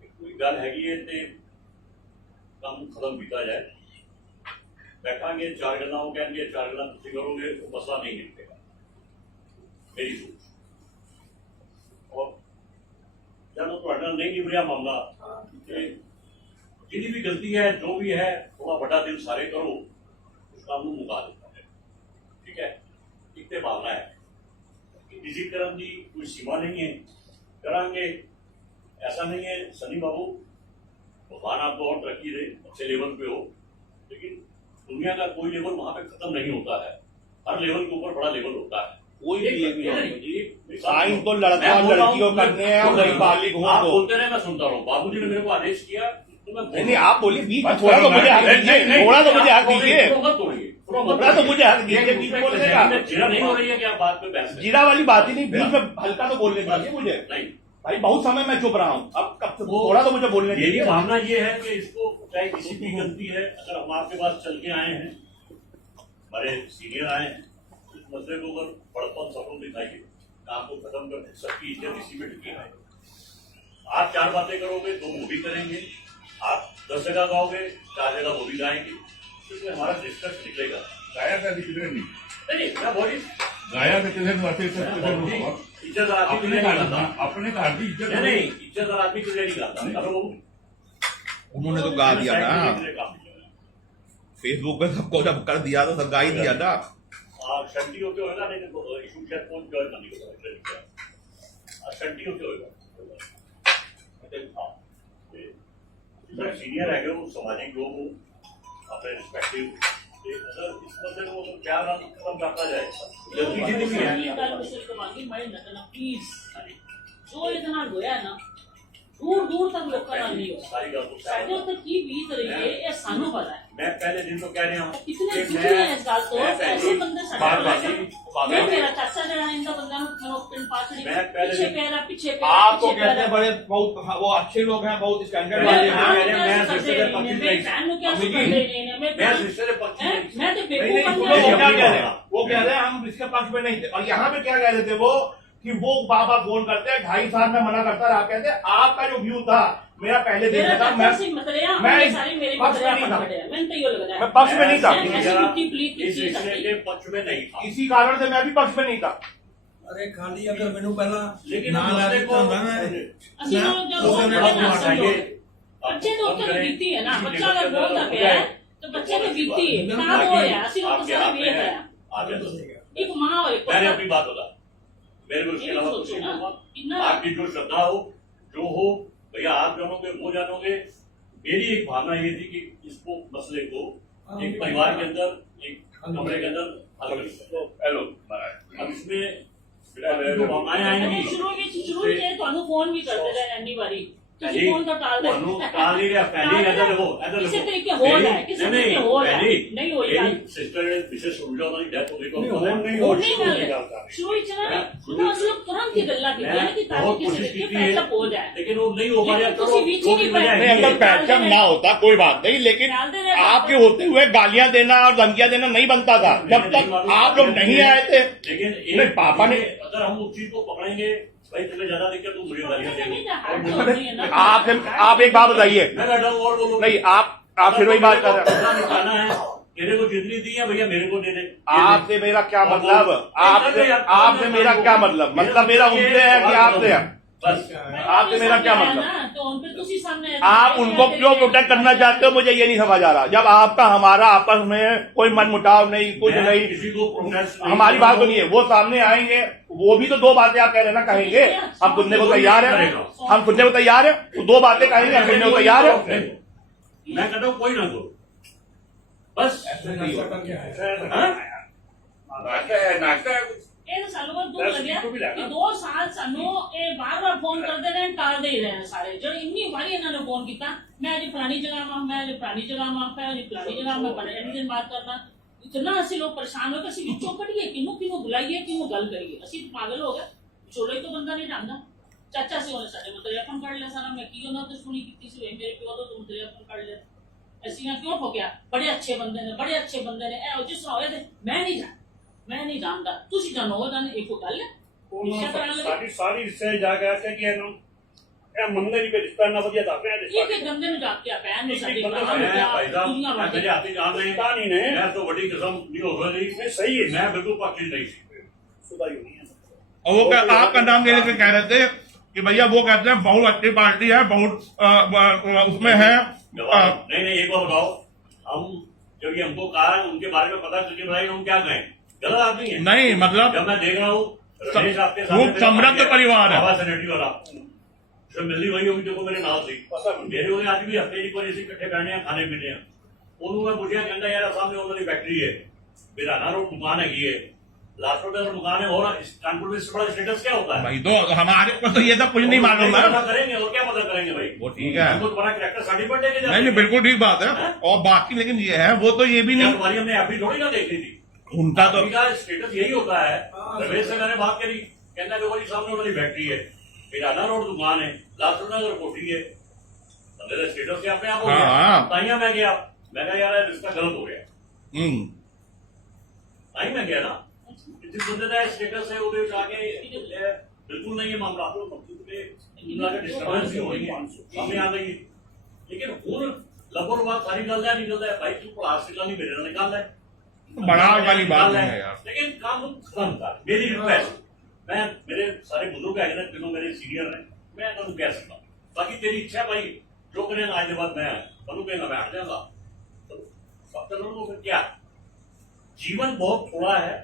ਕੋਈ ਗੱਲ ਹੈਗੀ ਹੈ ਤੇ ਕੰਮ ਖਤਮ ਕੀਤਾ ਜਾਏ। बैठांगे 4 गल्लां हो कहणगे 4 गल्लां तुसीं करोगे तो मसला नहीं निपटेगा, मेरी सोच। और जब तुहाडे नाल नहीं निबड़िया मामला, जिहदी भी गलती है जो भी है थोड़ा बड़ा दिल सारे करो, उस काम नूं मुका देता है, ठीक है। एक तो भावना है विजिट करन दी कोई सीमा नहीं है, करांगे, ऐसा नहीं है। सनी बाबू भगवान आपको और तरक्की दे, अच्छे लेवल पे हो, लेकिन दुनिया का कोई लेवल वहां पे खत्म नहीं होता है, हर लेवल के ऊपर बड़ा लेवल होता है। कोई साइन तो लड़का और लड़की को करने हैं, और वही बालिग हो। आप बोलते रहे, मैं सुनता रहूं। बाबूजी ने मेरे को आदेश किया तो मैं नहीं, आप बोलिए बीच में, थोड़ा तो मुझे हक दीजिए, थोड़ा तो मुझे हक दीजिए, थोड़ा तो मुझे हक दीजिए। बीच बोलने का जीरा नहीं हो रही है कि आप बात पे बहस जीरा वाली बात ही नहीं, बीच में हल्का तो बोलने दीजिए मुझे। नहीं भाई बहुत समय मैं चुप रहा हूँ, अब कब से थोड़ा तो मुझे बोलने मेरी दीजिए। भावना ये है कि इसको चाहे किसी की गलती है, अगर हम आपके पास चल के आए हैं, हमारे सीनियर आए हैं, इस मसले को अगर बड़पन सबको दिखाइए, काम को खत्म कर, सबकी इज्जत इसी में टिकी है। आप 4 बातें करोगे, 2 वो भी करेंगे, आप 10 जगह गाओगे, 4 जगह वो भी गाएंगे, इसलिए हमारा डिस्कस निकलेगा। गाया था किधर नहीं, नहीं मैं बोली गाया था किधर बातें सब इज्जत आदमी अपने घर की इज्जत नहीं, इज्जत आदमी के लिए नहीं गाता। हेलो, उन्होंने तो गा दिया ना, फेसबुक पे सबको जब कर दिया तो सब गा ही दिया ना। शंटी होते होगा, नहीं तो इशू शायद कौन ज्वाइन करने को शंटी होते होगा। सीनियर है वो सामाजिक लोग हो, अपने रिस्पेक्टिव, अगर इस मसले को तो क्या नाम खत्म करता जाए, जल्दी जितनी भी है जो इतना रोया ना, दूर दूर तक लोगों का नहीं होता, सारी गल साढ़े तक की बीत रही है, ये सानू पता है। मैं पहले दिन तो कह रहा हूँ कितने दुखी हैं इस बात तो, ऐसे बंदे साढ़े मेरा चाचा जरा इनका बंदा पिन पाचड़ी पीछे पैरा पीछे पैरा आप तो कहते हैं बड़े बहुत वो अच्छे लोग हैं, बहुत स्टैंडर्ड वाले हैं। मैं तो वो कह रहे हैं हम इसके पक्ष में नहीं थे, और यहाँ पे क्या कह रहे थे वो कि वो बाबा फोन करते हैं 2.5 साल में मना करता रहा, कहते हैं आपका जो व्यू था मेरा पहले दिन था, मैं पक्ष में नहीं था, इस रिश्ते के पक्ष में नहीं था, इसी कारण से मैं भी पक्ष में नहीं था। अरे खाली अगर मैनू पहला लेकिन ना ला मसले देता को बच्चे तो उत्तर बीती है ना, बच्चा अगर बोलता पे है तो बच्चे तो बीती है, काम हो रहा है, असली तो सब ये है। एक माँ और एक मैंने अपनी बात बता, मेरे को इसके अलावा कुछ नहीं होगा। आपकी जो श्रद्धा हो, जो हो भैया, आप जानोगे वो जानोगे। मेरी एक भावना ये थी कि इसको मसले को एक परिवार के अंदर, एक कमरे के अंदर हल कर। हेलो, अब इसमें जो भावनाएं आएंगी, शुरू से ਤੁਹਾਨੂੰ ਫੋਨ ਵੀ ਕਰਦੇ ਰਹੇ ਐਨੀ ਵਾਰੀ ਤੁਸੀਂ ਪਹਿਲੀ ਫੋਨ ਤਾਂ ਟਾਲ ਦੇ ਤੁਹਾਨੂੰ ਟਾਲ ਨਹੀਂ ਰਿਹਾ ਪਹਿਲੀ ਇੱਧਰ ਦੇਖੋ ਇੱਧਰ ਦੇਖੋ ਕਿਸੇ ਤਰੀਕੇ ਹੋ ਰਿਹਾ ਕਿਸੇ ਤਰੀਕੇ ਹੋ ਰਿਹਾ ਨਹੀਂ ਹੋਈ ਗੱਲ ਸਿਸਟਰ ਨੇ ਵਿਸ਼ੇਸ਼ ਸੁਲਝਾ ਉਹਨਾਂ ਦੀ ਡੈਥ ਹੋ ਗਈ ਨਹੀਂ, ਤੋਂ ਹੁਣ ਨਹੀਂ ਉਹ ਨਹੀਂ ਗੱਲ ਸ਼ੁਰੂ ਵਿੱਚ ਨਾ ਉਹਨਾਂ ਅਸੀਂ ਲੋਕ ਤੁਰੰਤ ਹੀ ਗੱਲਾਂ ਕੀਤੀਆਂ ਕਿ ਤਾਂ बहुत ਕਿ ਕਿਸੇ कोशिश ਤਰੀਕੇ की है पैचअप हो जाए लेकिन वो नहीं हो पा रहा ਤੁਸੀਂ ਵਿੱਚ ਹੀ ਨਹੀਂ नहीं पए अगर पैचअप ना होता कोई बात नहीं, लेकिन डालते रहे आपके होते हुए गालियां देना और धमकियां देना नहीं बनता था जब तक आप लोग नहीं आए थे। लेकिन नहीं, पापा ने अगर हम उस चीज को पकड़ेंगे भाई तुम्हें ज्यादा दिक्कत तुम मुझे गालियां देंगे आप एक बात बताइए, मैं बैठा हूँ और बोलूँ नहीं आप फिर वही बात कर रहे हैं। निकालना है मेरे को जितनी दी है भैया मेरे को दे दे आपसे मेरा क्या मतलब, आपसे मेरा क्या मतलब मेरा उनसे है कि आपसे है? बस आपसे मेरा क्या मतलब? तो उन पे तुसी सामने आप उनको क्यों प्रोटेक्ट करना चाहते हो मुझे ये नहीं समझ आ रहा। जब आपका हमारा आपस में कोई मन मुटाव नहीं कुछ मैं नहीं, किसी को प्रोटेस्ट हमारी बात सुनिए, वो सामने आएंगे वो भी तो दो बातें आप कह रहे हैं ना, कहेंगे हम सुनने को तैयार है, हम सुनने को तैयार है, तो दो बातें कहेंगे हम सुनने को तैयार है। मैं कहता हूँ कोई ना करो बस नाश्ता करके आए हाँ? नाश्ता है कुछ ਇਹ ਸਾਨੂੰ ਬਹੁਤ ਦੁੱਖ ਲੱਗਿਆ ਕਿ 2 ਸਾਲ ਸਾਨੂੰ ਇਹ ਬਾਰ-ਬਾਰ ਫੋਨ ਕਰਦੇ ਰਹੇ ਟਾਲਦੇ ਹੀ ਰਹੇ ਸਾਰੇ। ਜਦੋਂ ਇੰਨੀ ਵਾਰੀ ਇਹਨਾਂ ਨੇ ਫੋਨ ਕੀਤਾ ਮੈਂ ਅੱਜ ਫਲਾਣੀ ਜਗ੍ਹਾ ਵਾਂ ਮੈਂ ਅੱਜ ਫਲਾਣੀ ਜਗ੍ਹਾ ਵਾਂ ਮੈਂ ਅੱਜ ਫਲਾਣੀ ਜਗ੍ਹਾ ਮੈਂ ਬੜੇ ਦਿਨ ਬਾਤ ਕਰਨਾ इतना ਅਸੀਂ ਲੋਕ ਪਰੇਸ਼ਾਨ ਹੋ ਗਏ ਅਸੀਂ ਵਿੱਚੋਂ ਕੱਢੀਏ ਕਿਹਨੂੰ ਬੁਲਾਈਏ ਕਿਹਨੂੰ ਗੱਲ ਕਰੀਏ ਅਸੀਂ ਪਾਗਲ ਹੋ ਗਏ। ਚੋਲੇ ਤੋਂ ਬੰਦਾ ਨਹੀਂ ਜਾਂਦਾ ਚਾਚਾ ਸੀ ਉਹਨੇ ਸਾਡੇ ਮਤਲਬ ਕੱਢ ਲਿਆ ਸਾਰਾ। ਮੈਂ ਕੀ ਉਹਨਾਂ ਤੋਂ ਸੁਣੀ ਕੀਤੀ ਸੀ ਮੇਰੇ ਪਿਓ ਤੋਂ ਮਤਲਬ ਕੱਢ ਲਿਆ ਅਸੀਂ ਕਿਉਂ ਠੋਕਿਆ ਬੜੇ ਅੱਛੇ ਬੰਦੇ ਨੇ ਇਹ ਜਿਸ ਤਰ੍ਹਾਂ ਹੋਇਆ ਤੇ मैं नहीं जानता तुसी जानो हो जाने एक गल है ਉਹਨਾਂ ਸਾਡੀ ਸਾਰੀ ਰਿਸ਼ਤੇ ਜਾ ਕੇ ਆਖਿਆ ਕਿ ਇਹਨੂੰ ਇਹ ਮੰਨਦੇ ਨਹੀਂ ਕਿ ਰਿਸ਼ਤਾ ਨਾ ਵਧੀਆ ਦੱਸ ਰਿਹਾ ये के गंदे में जाके आ पैन ने साडी मैं भाई साहब मैं मेरे हाथी जान रहे पता नहीं ने। मैं तो बड़ी कसम नहीं हो रही नहीं, सही है। मैं बिल्कुल पक्की नहीं थी सुधाई हुई है। और वो आपका नाम ले लेकर कह रहे थे कि भैया वो कहते हैं बहुत अच्छी पार्टी है, बहुत उसमें है। नहीं एक बार बताओ हम जब ये हमको कहा है उनके बारे में पता चल भाई हम क्या कहें गलत आदमी है नहीं मतलब जब मैं देख रहा हूँ रमेश आपके वो समृद्ध परिवार है। बाबा सेनेटरी वाला जो मिलनी वही होगी देखो मेरे नाल थी मेरे होने आज भी हफ्ते एक बार ऐसे इकट्ठे करने हैं खाने पीने हैं उन्होंने पूछा कहना यार सामने उन्होंने फैक्ट्री है बिराना रोड दुकान है ये लास्ट रोड दुकान है और कानपुर में इससे बड़ा स्टेटस क्या होता है भाई तो हमारे को तो ये सब कुछ नहीं मालूम है। पता करेंगे और क्या पता करेंगे भाई वो ठीक है, हमको तुम्हारा कैरेक्टर सर्टिफिकेट लेके नहीं नहीं बिल्कुल ठीक बात है। और बाकी लेकिन ये है वो तो ये भी नहीं, तुम्हारी हमने एफडी थोड़ी ना देखी थी उनका तो का स्टेटस यही होता है। रमेश से मैंने बात करी कहना देखो जी सामने वाली फैक्ट्री है बिराना रोड दुकान है लास्ट रोड नगर कोठी है मेरा स्टेटस से अपने आप हो गया हाँ। ताइया मैं गया मैं कहा यार रिश्ता गलत हो गया ताई मैं गया ना जिस बंदे का स्टेटस है वो आगे बिल्कुल नहीं है मामला डिस्टर्बेंस ही हो रही है सामने आ गई लेकिन हूं लगभग बात सारी गल है निकलता है भाई तू प्लास्टिक नहीं मेरे नाल निकाल है बड़ा वाली बात नहीं है यार। लेकिन काम खत्म कर मेरी रिक्वेस्ट मैं मेरे सारे बुजुर्ग है ना तीनों मेरे सीनियर हैं मैं तुम कह सकता बाकी तेरी इच्छा है भाई जो करेगा आज के बाद मैं तुम कहेगा मैं हट जाऊंगा तो सब करोगे फिर क्या जीवन बहुत थोड़ा है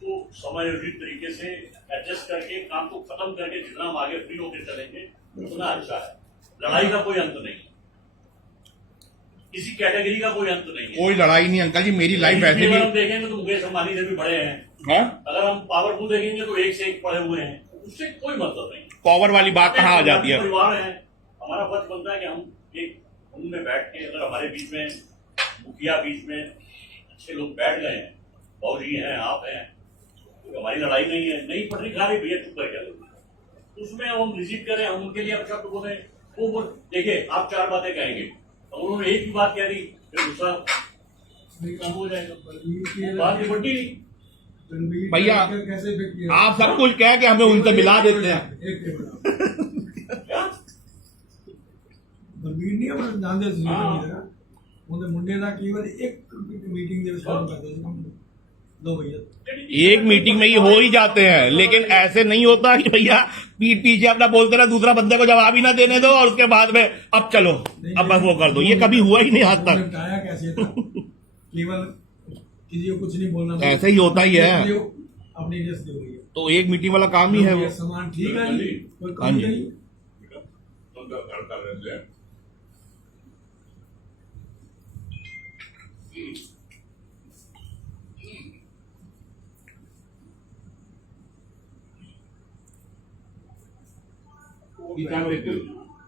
तो समायोजित तरीके से एडजस्ट करके काम को खत्म करके जितना हम आगे फ्री होकर चलेंगे उतना अच्छा है। लड़ाई का कोई अंत नहीं किसी कैटेगरी का कोई अंत नहीं है। कोई लड़ाई नहीं अंकल जी, मेरी लाइफ ऐसे अगर भी हम देखेंगे तो मुकेश अंबानी से भी बड़े हैं हाँ? अगर हम पावरफुल देखेंगे तो एक से एक पड़े हुए हैं उससे कोई मतलब नहीं। पावर वाली बात कहाँ आ जाती है। परिवार है हमारा फर्ज बनता है कि हम एक उनमें बैठ के अगर हमारे बीच में मुखिया बीच में अच्छे लोग बैठ गए हैं बाबूजी हैं आप हैं तो हमारी लड़ाई नहीं है नहीं पटरी खा रही भैया चुप करके उसमें हम रिसीव करें हम उनके लिए अब शब्द बोले वो देखिए आप 4 बातें कहेंगे उन्होंने एक ही बात कह दी फिर गुस्सा कम हो जाएगा बात बड़ी भैया कैसे आप सब कुछ कह के हमें उनसे मिला देते हैं। ਬਲਬੀਰ ਨਹੀਂ ਆਪਾਂ ਜਾਣਦੇ ਸੀ ਉਹਦੇ ਮੁੰਡੇ ਦਾ ਕਈ ਵਾਰ ਇੱਕ ਮੀਟਿੰਗ ਦੇ ਵਿੱਚ ਕੰਮ ਕਰਦੇ ਸੀ ਕੰਮ 2 भैया एक मीटिंग में ये हो ही जाते हैं लेकिन ऐसे नहीं होता कि भैया पीठ पीछे अपना बोलते रहे दूसरा बंदे को जवाब ही ना देने दो और उसके बाद में अब चलो अब बस वो कर दो। ये कभी हुआ ही नहीं आज तक। बताया कैसे था केवल किसी को कुछ नहीं बोलना ऐसे ही होता ही है अपनी ड्रेस दे रही है तो एक मीटिंग वाला काम ही है वो। सामान ठीक है जी कोई हाँ कमी जी। नहीं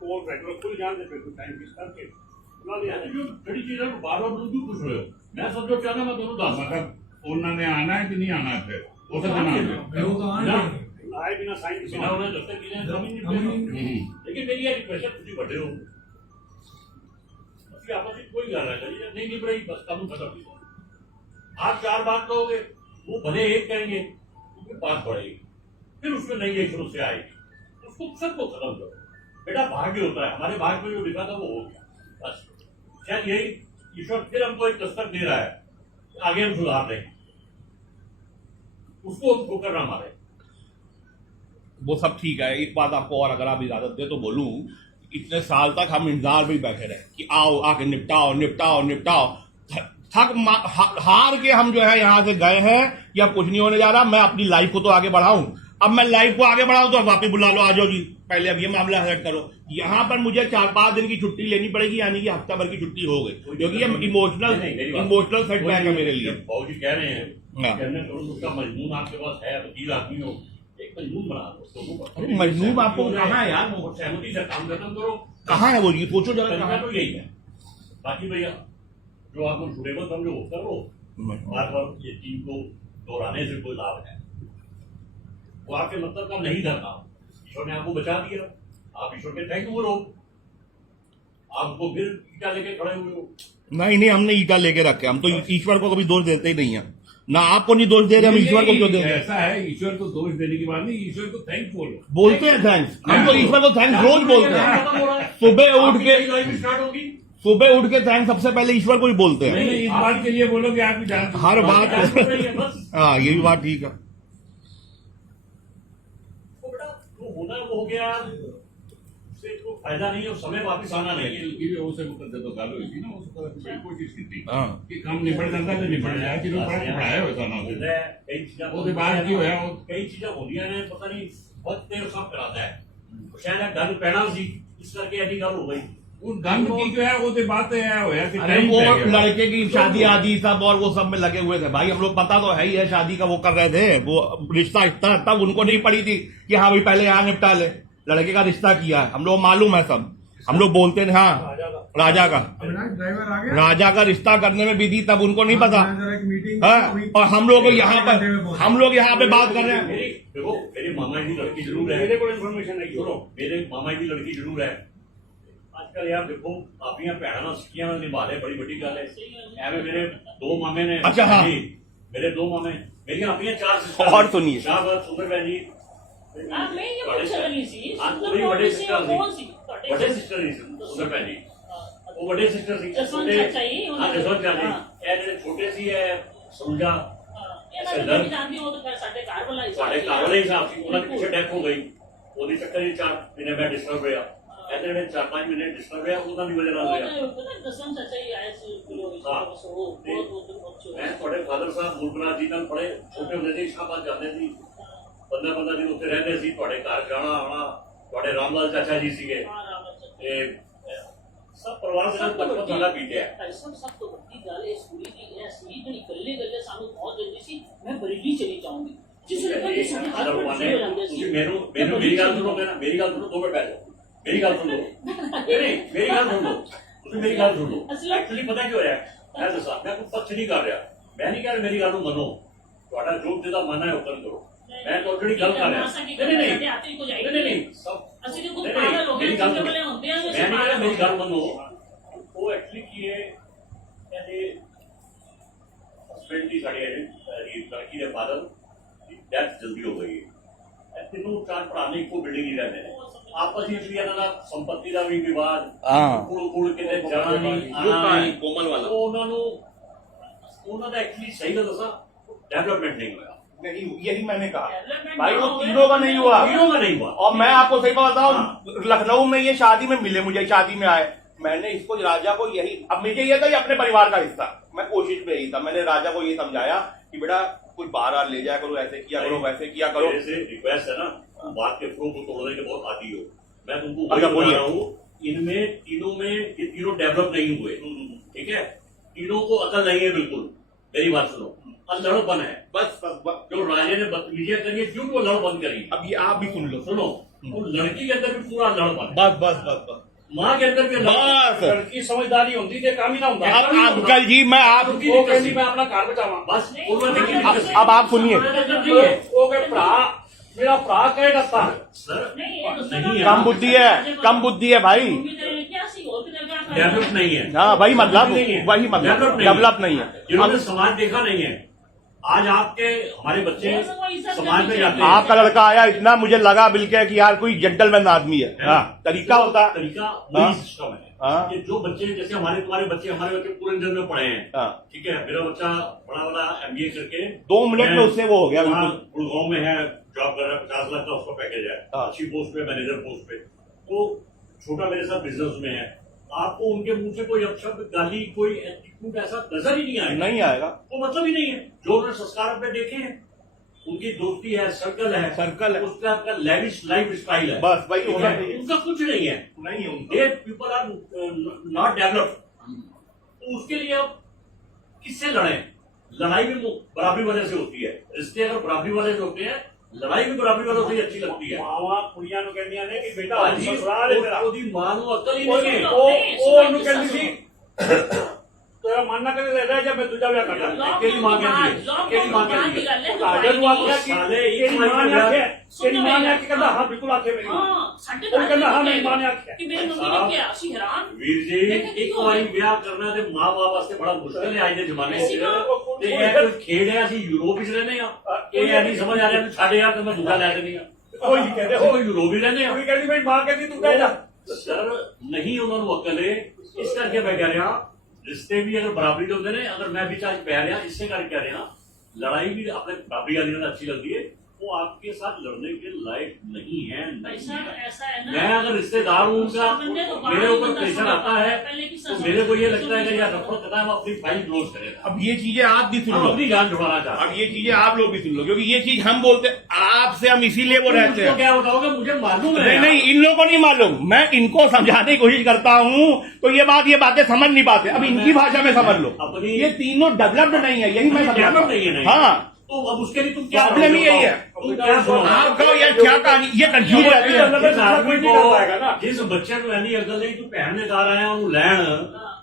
वो ट्रैक्टर खुल जाने पे तो टाइम किस करके बुला लिया जो बड़ी चीज है बार बार क्यों पूछ रहे हो? मैं समझो चाहना मैं दोनों दास मतलब उन्होंने आना है कि नहीं आना है फिर वो तो बना वो तो आए ना नहीं। आए बिना साइन के बिना उन्हें दफ्तर की जम ही नहीं लेकिन मेरी ये रिक्वेस्ट है तुझे बड़े हो आपस में कोई गल है नहीं निपड़ेगी बस काम खत्म। आप 4 बात कहोगे वो भले एक कहेंगे क्योंकि बात बढ़ेगी फिर उसमें नई नई शुरू से आएगी उसको सबको खत्म करो। बेटा भाग्य होता है हमारे भाग्य में जो लिखा था वो हो गया बस। शायद यही ईश्वर फिर हमको एक दस्तक दे रहा है आगे हम सुधार देंगे उसको हम ठोकर ना मारे। वो सब ठीक है। एक बात आपको और अगर आप इजाजत दे तो बोलूं, इतने साल तक हम इंतजार में ही बैठे रहे कि आओ आके निपटाओ निपटाओ निपटाओ। हार के हम जो है यहाँ से गए हैं कि अब कुछ नहीं होने जा रहा, मैं अपनी लाइफ को तो आगे बढ़ाऊं। अब मैं लाइफ को आगे बढ़ाऊं तो वापिस बुला लो, आ जाओ जी, पहले अब ये मामला हल करो। यहाँ पर मुझे 4-5 दिन की छुट्टी लेनी पड़ेगी, यानी कि हफ्ता भर की छुट्टी हो गई, क्योंकि ये इमोशनल सेटबैक है मेरे लिए। बाबू जी कह रहे हैं हाँ। कहने करो उसका मजमून आपके पास है, वकील आदमी हो, एक मजमून बना दो। अरे मजनून आपको कहाँ है यार, और सहमति से काम खत्म करो। कहाँ है वो, ये सोचो जरा तरीका कहाँ तो यही है। बाकी भैया जो आपको सुटेबल समझो वो करो, बार बार ये चीज को दोहराने से कोई लाभ है वो आपके मतलब का नहीं धरना। ईश्वर ने आपको बचा दिया, आप ईश्वर के थैंक यू बोलो। आपको फिर ईटा लेके खड़े हुए हो। नहीं हमने ईटा लेके रखे, हम तो ईश्वर को कभी दोष देते ही नहीं है, ना आपको नहीं दोष दे रहे, हम ईश्वर को क्यों दे रहे हैं? ऐसा है, ईश्वर को दोष देने की बात नहीं, ईश्वर को थैंकफुल बोलते हैं थैंक्स, हम तो ईश्वर को थैंक्स रोज बोलते हैं। सुबह उठ के स्टार्ट होगी, सुबह उठ के थैंक्स सबसे पहले ईश्वर को ही बोलते नहीं, हैं इस बात के लिए बोलो कि आपकी जान हर बात। बस हाँ ये भी बात ठीक है। तो बेटा जो होना है वो हो गया, उससे कोई फायदा नहीं है, समय वापस आना नहीं है। तो गल हुई थी ना, उसको कोशिश की थी हाँ कि काम निपट जाता तो निपट जाए, कि पढ़ाया होता ना कई चीजें ਉਹਦੇ ਬਾਅਦ ਕੀ ਹੋਇਆ ਉਹ कई चीजें होंदियां ने पता नहीं बहुत देर सब कराता है शायद गल पैना सी इस करके ऐसी गल हो गई। उस गन की जो है ਉਹਦੇ ਬਾਅਦ ਇਹ ਹੋਇਆ कि अरे वो लड़के की शादी आदि सब और वो सब में लगे हुए थे भाई, हम लोग पता तो है ही है, शादी का वो कर रहे थे, वो रिश्ता इतना तब उनको नहीं पड़ी थी कि हाँ भाई पहले यहाँ निपटा ले, लड़के का रिश्ता किया है, हम लोग मालूम है सब, हम लोग बोलते थे। हाँ राजा का ड्राइवर आ गया, राजा का रिश्ता करने में विधि तब उनको नहीं पता। मीटिंग हाँ और हम लोग यहाँ पर हम लोग यहाँ पे बात कर रहे हैं। मेरी देखो मेरी मामा की लड़की जरूर है, मेरे को इन्फॉर्मेशन नहीं सुनो मेरे मामा की लड़की जरूर है। आजकल यार देखो अपनी भैन ना सिक्कियां निभा रहे, बड़ी बड़ी गल है। एवं मेरे 2 मामे ने, अच्छा हाँ मेरे 2 मामे, मेरी अपनी 4 सिस्टर और सुनिए शाहबाद सुंदर बहन जी मैं ये पूछ रही थी बड़ी बड़े सिस्टर कौन सी बड़े सिस्टर नहीं सुंदर बहन जी, वो बड़े सिस्टर सी जसवंत चाचा ही, हाँ जसवंत चाचा ये ਜਿਹੜੇ छोटे सी है समझा ਇਹਨਾਂ ਨੂੰ ਵੀ ਜਾਣਦੀ ਉਹ ਤਾਂ ਫਿਰ ਸਾਡੇ ਘਰ ਵਾਲਾ ਹੀ ਸਾਡੇ ਘਰ ਵਾਲੇ ਹਿਸਾਬ ਸੀ, ਉਹਨਾਂ ਦੀ ਪਿੱਛੇ ਡੈਥ ਹੋ ਗਈ, ਉਹਦੀ ਚੱਕਰ ਹੀ 4 ਮਹੀਨੇ ਮੈਂ ਡਿਸਟਰਬ ਹੋਇਆ, ਇਹਦੇ ਜਿਹੜੇ 4-5 ਮਹੀਨੇ ਡਿਸਟਰਬ ਹੋਇਆ ਉਹਨਾਂ ਦੀ ਵਜ੍ਹਾ ਨਾਲ ਹੋਇਆ। ਦਸਮ ਚਾਚਾ ਹੀ ਆਏ ਸੀ ਮੈਂ ਤੁਹਾਡੇ ਫਾਦਰ ਸਾਹਿਬ ਗੁਰਬਰਾਜ ਜੀ ਨਾਲ ਬੜੇ ਛੋਟੇ ਹੁੰਦੇ ਸੀ, ਸ਼ਾਹਬਾਦ ਜਾਂਦੇ ਸੀ, 15 ਦਿਨ ਉੱਥੇ ਰਹਿੰਦੇ ਸੀ, ਤੁਹਾਡੇ ਘਰ ਜਾਣਾ ਆਉਣਾ, ਤੁਹਾਡੇ ਰਾਮਲਾਲ ਚਾਚਾ ਜੀ ਸੀਗੇ, ਤੇ ਸਭ ਪਰਿਵਾਰ ਦੇ ਨਾਲ ਬਚਪਨ ਸਾਡਾ ਬੀਤਿਆ। ਸਭ ਤੋਂ ਵੱਡੀ ਗੱਲ ਇਸ ਕੁੜੀ ਦੀ ਇਹ ਸੀ ਜਿਹੜੀ ਗੱਲੇ ਸਾਨੂੰ ਬਹੁਤ ਦਿੰਦੀ ਸੀ, ਮੈਂ ਬਰੇਲੀ ਚਲੀ ਜਾਊਂਗੀ ਜਿਸ ਲੱਗਾ ਕਿ ਸਾਡੇ ਹੱਥ ਪੱਟੇ ਹੋ ਜਾਂਦੇ ਸੀ। ਮੈਨੂੰ ਮੇਰੀ ਗੱਲ ਸੁਣੋ, ਮੇਰੀ ਗੱਲ ਸੁਣੋ, 2 ਮਿੰਟ ਬੈਠੋ, ਮੇਰੀ ਗੱਲ ਸੁਣ ਲਓ, ਨਹੀਂ ਮੇਰੀ ਗੱਲ ਸੁਣ ਲਓ, ਤੁਸੀਂ ਮੇਰੀ ਗੱਲ ਸੁਣ ਲਓ। ਐਕਚੁਅਲੀ ਪਤਾ ਕੀ ਹੋ ਰਿਹਾ ਮੈਂ ਦੱਸਾਂ, ਮੈਂ ਕੋਈ ਪੱਖ ਨਹੀਂ ਕਰ ਰਿਹਾ, ਮੈਂ ਨਹੀਂ ਕਹਿ ਰਿਹਾ ਮੇਰੀ ਗੱਲ ਨੂੰ ਮੰਨੋ, ਤੁਹਾਡਾ ਜੋ ਜਿਹਦਾ ਮਨ ਹੈ ਉਹ ਕਰ ਕਰੋ, ਮੈਂ ਤਾਂ ਜਿਹੜੀ ਗੱਲ ਕਰ ਰਿਹਾ ਨਹੀਂ ਸਭ ਅਸੀਂ ਤੇ ਕੋਈ ਪਾਗਲ ਹੋ ਗਏ ਜਿੰਨੇ ਵਾਲੇ ਹੁੰਦੇ ਆ ਮੈਂ ਨਹੀਂ ਕਹਿ ਰਿਹਾ ਮੇਰੀ ਗੱਲ ਮੰਨੋ। ਉਹ ਐਕਚੁਅਲੀ ਕੀ ਹੈ, ਇਹਦੇ ਹਸਬੈਂਡ ਦੀ ਸਾਡੀ ਲੜਕੀ ਦੇ ਫਾਦਰ ਦੀ ਡੈਥ ਜਲਦੀ ਹੋ ਗਈ ਹੈ। ਤਿੰਨੋਂ 4 ਭਰਾ ਨੇ ਇੱਕੋ ਬਿਲਡਿੰਗ ਹੀ ਰਹਿੰਦੇ ਨੇ, ਆਪਸ ਵਿੱਚ ਵੀ ਇਹਨਾਂ ਦਾ ਸੰਪत्ति ਦਾ ਵੀ ਵਿਵਾਦ, ਕੁੜ ਕਿਤੇ ਜਾਣਾ ਨਹੀਂ ਆਣਾ ਨਹੀਂ, कोमल वाला ਉਹਨਾਂ ਨੂੰ ਉਹਨਾਂ ਦਾ ਐਕਚੁਅਲੀ ਸਹੀ ਗੱਲ ਦੱਸਾਂ डेवलपमेंट नहीं हुआ। नहीं, यही मैंने कहा भाई, वो तीनों का नहीं हुआ, तीनों का नहीं हुआ। और मैं आपको सही बात बताऊं, लखनऊ में ये शादी में मिले, मुझे शादी में आए, मैंने इसको राजा को यही, अब मुझे ये था ये अपने परिवार का हिस्सा, मैं कोशिश में यही था, मैंने राजा को ये समझाया कि बेटा कुछ बाहर ले जाया करो, ऐसे किया करो वैसे किया करो। ऐसे रिक्वेस्ट है ना, बात के फ्लो को तोड़ने के बहुत आदी हो, मैं तुमको अच्छा, बोल रहा हूँ, इनमें तीनों में ये तीनों डेवलप नहीं हुए, ठीक है, तीनों को अकल नहीं है बिल्कुल, मेरी बात सुनो, लड़पन है बस। जो राजा ने बदतमीजियां करी है क्यों वो लड़पन करी, अब ये आप भी सुन लो, सुनो, वो लड़की के अंदर भी पूरा लड़पन है। बस बस बस बस मां के अंदर भी बस लड़की समझदारी होती ते काम ही ना होता अब अंकल जी मैं आप वो कहती मैं अपना घर बचावा बस उन्होंने देखी अब आप सुनिए वो के भरा मेरा भरा कहे दस्ता सर नहीं ये दूसरा नहीं है। कम बुद्धि है, कम बुद्धि है भाई। डेवलप नहीं है, हाँ वही मतलब Develop डेवलप नहीं है। इन्होंने समाज देखा नहीं है। आज आपके हमारे बच्चे समाज में जाते हैं, आपका लड़का आया इतना मुझे लगा बिल्कुल कि यार कोई जेंटलमैन आदमी है। हाँ तरीका होता है। तरीका हाँ। वही सिस्टम है हाँ। कि जो बच्चे जैसे हमारे बच्चे पूरे इंडियन में पढ़े हैं, हाँ। ठीक है, मेरा बच्चा बड़ा वाला MBA करके 2 मिनट में उससे वो हो गया वहाँ बिल्कुल। गुड़गांव में है, जॉब कर रहा है, 50 लाख का उसका पैकेज है, हाँ। अच्छी पोस्ट पे, मैनेजर पोस्ट पे। तो छोटा मेरे साथ बिजनेस में है, आपको उनके मुंह से कोई अपशब्द, गाली, कोई एटीट्यूड ऐसा नजर ही नहीं आएगा। नहीं आएगा, वो मतलब ही नहीं है। जो उन्होंने संस्कार अपने देखे हैं, उनकी दोस्ती है, सर्कल है, उसका आपका लेविश लाइफ स्टाइल है, बस वही होना चाहिए। उनका कुछ नहीं है। नहीं है उनका। ये पीपल आर नॉट डेवलप्ड। तो उसके लिए अब किससे लड़े? लड़ाई भी बराबरी वाले से होती है। रिश्ते अगर बराबरी वाले से होते हैं, लड़ाई भी बराबरी वालों से ही अच्छी लगती है। मावा कुड़ियां नु कहंदियां ने कि बेटा भाजी, ससुराल है तेरा ਉਹਦੀ ਮਾਂ ਨੂੰ ਅਕਲ ਹੀ ਨਹੀਂ ਹੈ। ਉਹ ਉਹਨੂੰ ਕਹਿੰਦੀ ਸੀ ਤੇਰਾ ਮਨ ਨਾ ਕਰੇ ਰਹਿ ਜਾ ਮੈਂ ਦੂਜਾ ਵਿਆਹ ਕਰ ਲਾਂ ਕਿਹੜੀ ਮਾਂ ਕਹਿੰਦੀ ਹੈ? ਕਿਹੜੀ ਮਾਂ ਕਹਿੰਦੀ ਹੈ? ਤੁਹਾਡੇ ਨੂੰ ਆਖਿਆ ਕਿ ਸਾਲੇ ਇੱਕ ਤੇਰੀ ਮਾਂ ਨੇ ਆਖਿਆ ਤੇਰੀ ਮਾਂ ਨੇ ਸੁਣੋ ਆਖਿਆ ਕਹਿੰਦਾ ਹਾਂ ਬਿਲਕੁਲ ਆਖਿਆ ਮੇਰੀ ਮਾਂ ਸਾਡੇ ਉਹ ਕਹਿੰਦਾ ਹਾਂ ਮੇਰੀ ਮਾਂ ਨੇ ਆਖਿਆ ਕਿ ਮੇਰੀ ਮੰਮੀ ਨੇ ਕਿਹਾ ਅਸੀਂ ਹੈਰਾਨ ਵੀਰ ਜੀ, ਇੱਕ ਵਾਰੀ ਵਿਆਹ ਕਰਨਾ ਤੇ ਮਾਂ-ਬਾਪ ਵਾਸਤੇ ਬੜਾ ਮੁਸ਼ਕਲ ਹੈ ਅੱਜ ਦੇ ਜ਼ਮਾਨੇ 'ਚ। ਤੇ ਇਹ ਕੋਈ ਖੇਡ ਹੈ, ਅਸੀਂ ਯੂਰਪ ਵਿੱਚ ਰਹਿੰਦੇ ਆ। ਇਹ ਨਹੀਂ ਸਮਝ ਆ ਰਿਹਾ ਵੀ ਸਾਡੇ ਯਾਰ ਤੇ ਮੈਂ ਦੂਜਾ ਲੈ ਲੈਣੀ ਆ। ਕੋਈ ਨਹੀਂ ਕਹਿੰਦੇ ਉਹ ਯੂਰਪ ਹੀ ਰਹਿੰਦੇ ਆ। ਕੁੜੀ ਕਹਿੰਦੀ ਮੇਰੀ ਮਾਂ ਕਹਿੰਦੀ ਤੂੰ ਕਹਿ ਜਾ ਸਰ ਨਹੀਂ ਉਹਨਾਂ ਨੂੰ ਅਕਲ ਹੈ, ਇਸ ਕਰਕੇ ਮੈਂ ਕਹਿ ਰਿਹਾ रिश्ते भी अगर बराबरी के होते हैं, अगर मैं भी आज कह रहा इससे करके कह रहे हैं लड़ाई भी अपने बराबरी वाली में अच्छी लगती है, वो आपके साथ लड़ने के लायक नहीं है। ऐसा ऐसा है ना, मैं अगर रिश्तेदार हूँ उनका, मेरे ऊपर प्रेशर आता है तो मेरे को ये लगता है कि यार नफरत करना है, हम अपनी फाइल क्लोज करें। अब ये चीजें आप भी सुन हम लो, अपनी जान छुड़ाना चाहते हैं। अब ये चीजें आप लोग भी सुन लो, क्योंकि ये चीज हम बोलते आपसे हम इसीलिए वो रहते तो हैं। क्या बताओगे? मुझे मालूम है नहीं नहीं, इन लोगों को नहीं मालूम, मैं इनको समझाने की कोशिश करता हूँ तो ये बातें समझ नहीं पाते। अब इनकी भाषा में समझ लो, अपनी ये तीनों डेवलप्ड नहीं है, यही मैं समझाता डेवलप नहीं है। हूँ। नहीं हाँ तो अब उसके लिए तुम क्या प्रॉब्लम ही यही है। तुम क्या सुनो? आप कहो यार क्या कहानी, ये कंफ्यूज रहते हैं। जिस आदमी नहीं कर पाएगा ना। को जिस बच्चे को इन्नी अकल नहीं, तू भैन ने घर आया ਉਹਨੂੰ ਲੈਣ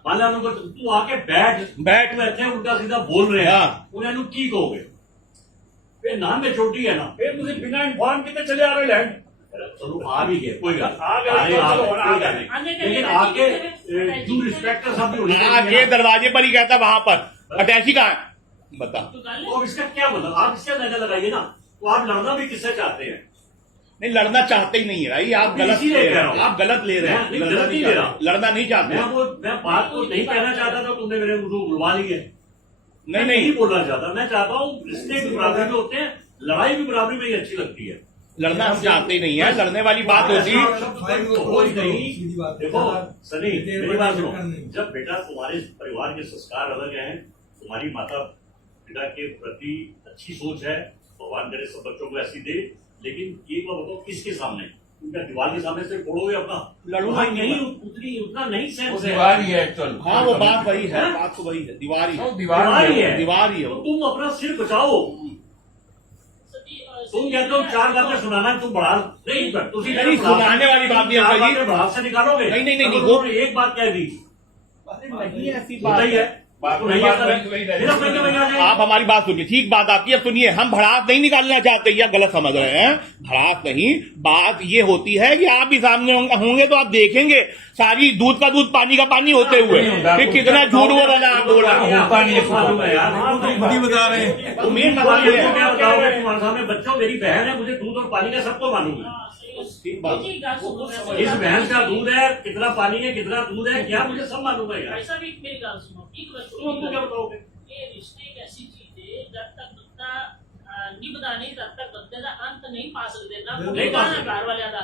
ਮੰਨ ਲਾ ਉਹਨੂੰ ਤੂੰ ਆ ਕੇ ਬੈਠ ਮੈਂ ਇੱਥੇ ਉਲਟਾ ਸਿੱਧਾ ਬੋਲ ਰਿਹਾ ਹਾਂ। ਉਹਨਾਂ ਨੂੰ ਕੀ ਕਹੋਗੇ? ਇਹ ਨਾ ਮੈਂ ਛੋਟੀ ਹੈ ਨਾ, ਫਿਰ ਤੁਸੀਂ ਬਿਨਾਂ ਇਨਫਾਰਮ ਕਿਤੇ ਚਲੇ ਆ ਰਹੇ ਲੈਣ चलो आ भी गए, कोई बात आ गए, नहीं, चलो, कोई आ बात गए। नहीं। लेकिन आके ड्यू रिस्पेक्ट सब भी होनी आगे चाहिए। दरवाजे पर ही कहता वहां पर अटैची कहाँ है बता। तो इसका क्या मतलब? आप इसका नजर लगाइए ना, तो आप लड़ना भी किससे चाहते हैं? नहीं लड़ना चाहते ही नहीं है भाई, आप गलत इसीलिए ले कह रहे रहा हैं, हूं। आप गलत ले रहे नहीं, हैं, गलत नहीं ले रहा। लड़ना नहीं चाहते। मैं बात को नहीं कहना चाहता था, तुमने मेरे मुझे बुलवा ली है। नहीं मैं नहीं, बोलना चाहता, मैं चाहता हूँ रिश्ते भी बराबरी में होते हैं, लड़ाई भी बराबरी में ही अच्छी लगती है। लड़ना हम चाहते ही नहीं है, लड़ने वाली बात होती। हो ही नहीं। देखो सनी, मेरी बात सुनो, जब बेटा तुम्हारे परिवार के संस्कार अलग हैं, तुम्हारी माता पिता के प्रति अच्छी सोच है, भगवान करे सब बच्चों को ऐसी दे, लेकिन ये बात बताओ किसके सामने? उनका दीवार के सामने से फोड़ोगे अपना? लड़ूंगा ही नहीं, नहीं। उतना नहीं वो सेंस है। दीवार ही है एक्चुअल। हाँ वो बात वही है, बात तो वही है, दीवार ही वो है, दीवार दीवार ही ही है। है। दीवार ही है तो वो। तुम अपना सिर बचाओ। तुम कहते हो 4 बातें सुनाना है, तुम बढ़ा नहीं नहीं, सुनाने वाली बात नहीं है अंकल जी। बढ़ा से निकालोगे? नहीं, नहीं, नहीं, अगर वो- तुमने एक बात कह दी, नहीं ऐसी होता ही है। बात तो नहीं बात आता वही- है। वही फिर अपने के वही आ जाएंगे। आप हमारी बात सुनिए, ठीक बात आपकी, अब सुनिए, हम भड़ास नहीं निकालना चाहते, ये आप गलत समझ रहे हैं, भड़ास नहीं, बात ये होती है कि आप भी सामने होंगे तो आप देखेंगे सारी दूध का दूध पानी का पानी होते हुए कि कितना झूठ वो बना बोला। होता नहीं है, मालूम है यार, बड़ी बता रहे हैं। तो मेन मसला ये है। क्या बताओगे तुम्हारे सामने? बच्चों, मेरी बहन है, मुझे दूध और पानी का सबको मालूम है। ठीक बात। इस भैंस का दूध है, कितना पानी है, कितना दूध है, क्या मुझे सब मालूम है यार। ऐसा भी मेरी गाल सुनो, एक बात तुम हमको क्या बताओगे? ये रिश्ते एक ऐसी चीज है जब तक बंदा निभदा नहीं तब तक बंदे का अंत नहीं पा सकते ना नहीं पा सकते। घर वाले का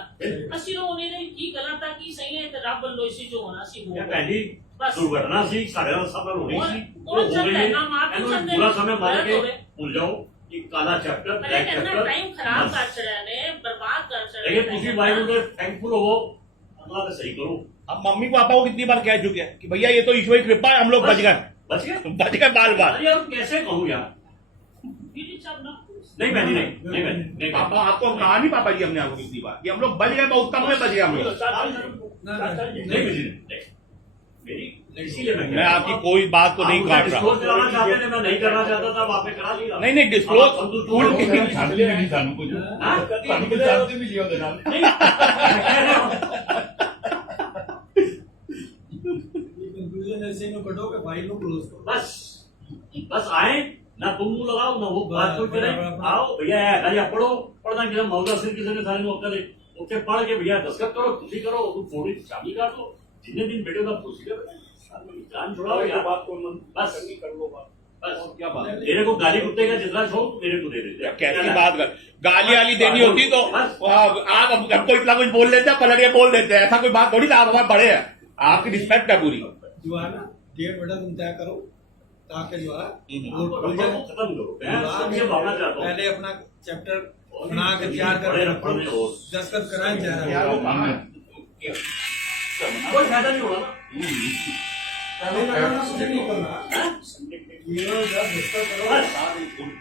ਅਸੀਂ ਲੋਕ ਨੇ ਕੀ ਗਲਤ ਆ ਕੀ ਸਹੀ ਹੈ ਤੇ ਰੱਬ ਵੱਲੋਂ ਇਸੇ ਜੋ ਹੋਣਾ ਸੀ क्या ਹੋ पहली बस। दुर्घटना सी साढ़े 10 साल होनी और- सी, और वो हो चलता गई है, है। हम आप एनू चलते पूरा हैं, समय मार गलत के हो गए। भूल जाओ कि काला चैप्टर, मैंने ब्लैक कहना चैप्टर, टाइम खराब बस। कर छड़े ने बर्बाद कर छड़े लेकिन दूसरी बात उन्हें थैंकफुल हो, अल्लाह का सही करो। अब मम्मी पापा को कितनी बार कह चुके हैं कि भैया ये तो ईश्वरी कृपा है, हम लोग बच गए बच गए? बार अरे यार कैसे कहूँ यार? फिर सब ना नहीं बहनी, नहीं पापा आपको कहा नहीं पापा जी हमने आपको कितनी बार कि हम लोग बच गए, बहुत कम में बच गए हम लोग। नहीं बहनी, मेरी इसीलिए मैं आपकी कोई बात को नहीं काट रहा। डिस्क्लोज कराना चाहते थे, मैं नहीं करना चाहता था, अब आपने करा लिया। नहीं डिस्क्लोज शांति मिली सानू कुछ सानू कुछ शांति मिली ਉਹਦੇ ਨਾਲ कंक्लूजन ऐसे में कटो कि फाइल को क्लोज करो। बस आए ना, तुम मुंह लगाओ ना वो बात कोई करे। आओ भैया गालियां पढ़ो, पढ़ना कि मौला सिंह किसी ने सारे मौका दे ਉੱਤੇ पढ़ के भैया दस्तखत करो, ਤੁਸੀਂ करो, तुम थोड़ी शादी काट लो, जितने दिन बैठे का प्रोसीजर जान छुड़ाओ यार। बात को मन बस कर लो बात। बस क्या बात, तेरे को गाली कुत्ते का जितना शौक मेरे को दे देते। कैसी बात कर, गाली वाली देनी होती तो आप हमको इतना कुछ बोल लेते हैं, पलट के बोल देते हैं, ऐसा कोई बात थोड़ी ना। आप हमारे बड़े हैं, आपकी रिस्पेक्ट है पूरी। जो है ना डेढ़ बटा तुम तय करो ताकि जो है खत्म करो, मैं सबसे भावना चाहता हूँ। पहले अपना चैप्टर बना के तैयार कर रखो, दस्तखत कराएं यार वो कहाँ है? कोई फायदा नहीं होगा ना। पहले करना कुछ नहीं करना, केवल जब दस्तखत करो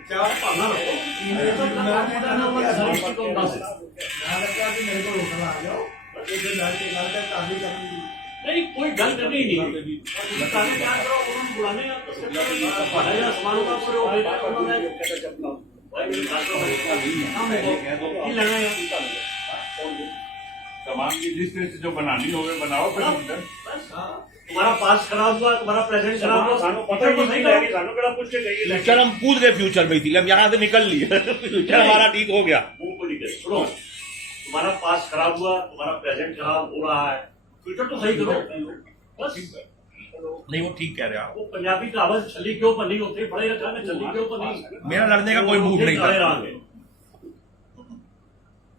क्या भावना रखो। ध्यान रखा कि मेरे को रोकना आ जाओ, फिर डाल कर काफी करनी। नहीं कोई गल करनी ही नहीं, बताने क्या करो, उन्होंने बुलाने या पढ़ा या समारोह का पूरे हो गया उन्होंने की लेना है। तमाम की लिस्ट जो बनानी होवे बनाओ फिर तुम्हारा पास खराब हुआ, तुम्हारा प्रेजेंट खराब हुआ, सानू पता ही नहीं लगी, सानू केड़ा पूछ के गई फ्यूचर हम कूद गए फ्यूचर में, इसीलिए हम यहाँ से निकल लिए। फ्यूचर हमारा ठीक हो गया। मुंह को नहीं करे। सुनो, तुम्हारा पास खराब हुआ, तुम्हारा प्रेजेंट खराब हो रहा है, फ्यूचर तो सही करो बस। नहीं वो ठीक कह रहे हैं आप। वो पंजाबी कहावत छली क्यों पनी होती है, पढ़े रखा ने छली क्यों पनी। मेरा लड़ने का कोई मूड नहीं था।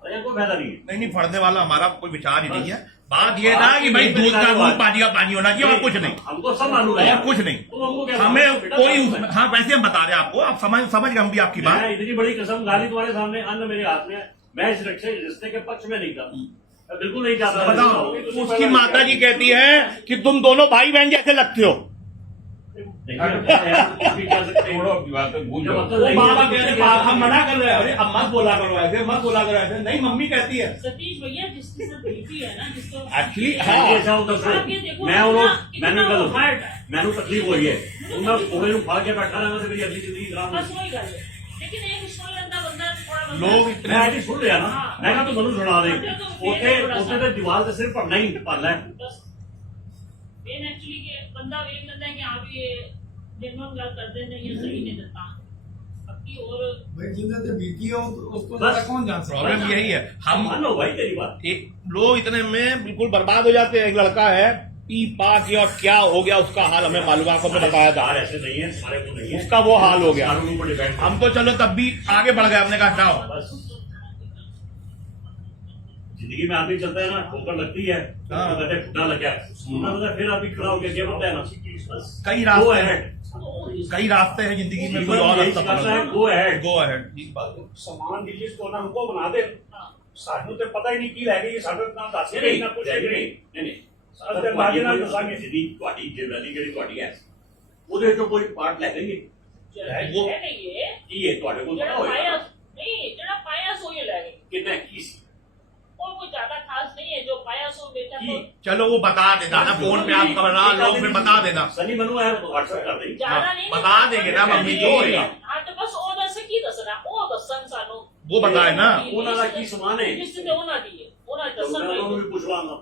कोई फायदा नहीं है। नहीं फड़ने वाला हमारा कोई विचार ही नहीं है। बात ये था कि भाई दूध का दूध पानी का पानी होना चाहिए और कुछ नहीं, हमको सब मालूम है, और कुछ नहीं। तुम हमको क्या हमें कोई हाँ वैसे हम बता रहे हैं आपको, आप समझ गए हम भी आपकी बात। मैं इतनी बड़ी कसम गाली तुम्हारे सामने, अन्न मेरे हाथ में है, मैं इस रिश्ते के पक्ष में नहीं था, मैं बिल्कुल नहीं चाहता। बताओ उसकी माता जी कहती है कि तुम दोनों भाई बहन जैसे लगते हो। छोड़ो की बात है, भूल जाओ। वो बाबा कह रहे हम मना कर रहे हैं, अरे अब मत बोला करो ऐसे, मत बोला करो ऐसे। नहीं मम्मी कहती है सतीश भैया जिसके साथ बीपी है ना, जिसको एक्चुअली आप ये देखो मैनू तकलीफ हुई है, मैं फाड़ के बैठा रहा मेरी अगली जिंदगी खराब बस वही गल है। लेकिन एक सुन लेंदा बंदा थोड़ा लोग मैं इतने आज सुन लिया ना, मैं कहा तो मनु सुना दे उसे तो दीवार से सिर्फ पढ़ना ही पढ़ना है। बस मेन एक्चुअली के बंदा वेख लेता है कि हाँ भी ये जेन्युइन गल कर देने ये सही नहीं देता बाकी। और भाई जिन्हें बीती हो उसको बस कौन जान सकता। प्रॉब्लम यही है, हम मानो भाई तेरी बात। लोग इतने में बिल्कुल बर्बाद हो जाते हैं। एक लड़का है पी पा के और क्या हो गया उसका हाल हमें मालूम, आपको हमने बताया था, ऐसे नहीं है, तुम्हारे को नहीं है, उसका वो हाल हो गया। कानूनों पर डिपेंड। हम तो चलो तब भी आगे बढ़ गए, हमने कहा जाओ। बस जिंदगी में आदमी चलता है ना, ठोकर लगती है, हाँ। तो कहते हैं घुटना लग गया, घुटना लगा, फिर आदमी खड़ा हो गया, ये बनता है ना। बस कई go रास्ते ahead। हैं, कई रास्ते हैं जिंदगी में, कोई और यही रास्ता सिखाता है, go ahead। Go ahead. ठीक बात है। समान की लिस्ट होना हमको बना दे, सानू तो पता ही नहीं की लग गई, साडे नाम दस नहीं ना कुछ है नहीं ਸਾਡੇ ਬਾਜੀ ਨਾਲ ਦੱਸਾਂਗੇ। ਸਿੱਧੀ ਤੁਹਾਡੀ ਜ਼ਿੰਮੇਵਾਰੀ ਜਿਹੜੀ ਤੁਹਾਡੀ ਹੈ ਉਹਦੇ ਚੋਂ ਕੋਈ ਪਾਰਟ ਲੈ ਲੈਂਗੇ वो नहीं ये ਕੀ ਹੈ ਤੁਹਾਡੇ ਕੋਲ ਪਤਾ जरा ਹੋਏਗਾ पाया नहीं जरा पाया सो ये लगे ਕਿੰਨਾ ਕੀ ਸੀ और कोई ज्यादा खास नहीं है जो पाया सो बेटा तो चलो वो बता देना ना, फोन पे आप करना, लोग में बता देना। सनी मनु है व्हाट्सएप कर देंगे ज्यादा हाँ, नहीं बता देंगे ना मम्मी जो होएगा। हाँ तो बस ओ दस की दसना ओ दसन सानो वो बताए ना, ਉਹਨਾਂ ਦਾ ਕੀ ਸਮਾਨ ਹੈ जिस ते होना दी है होना दसन ਉਹਨਾਂ ਨੂੰ भाई ਵੀ ਪੁੱਛ ਲਾਂਗਾ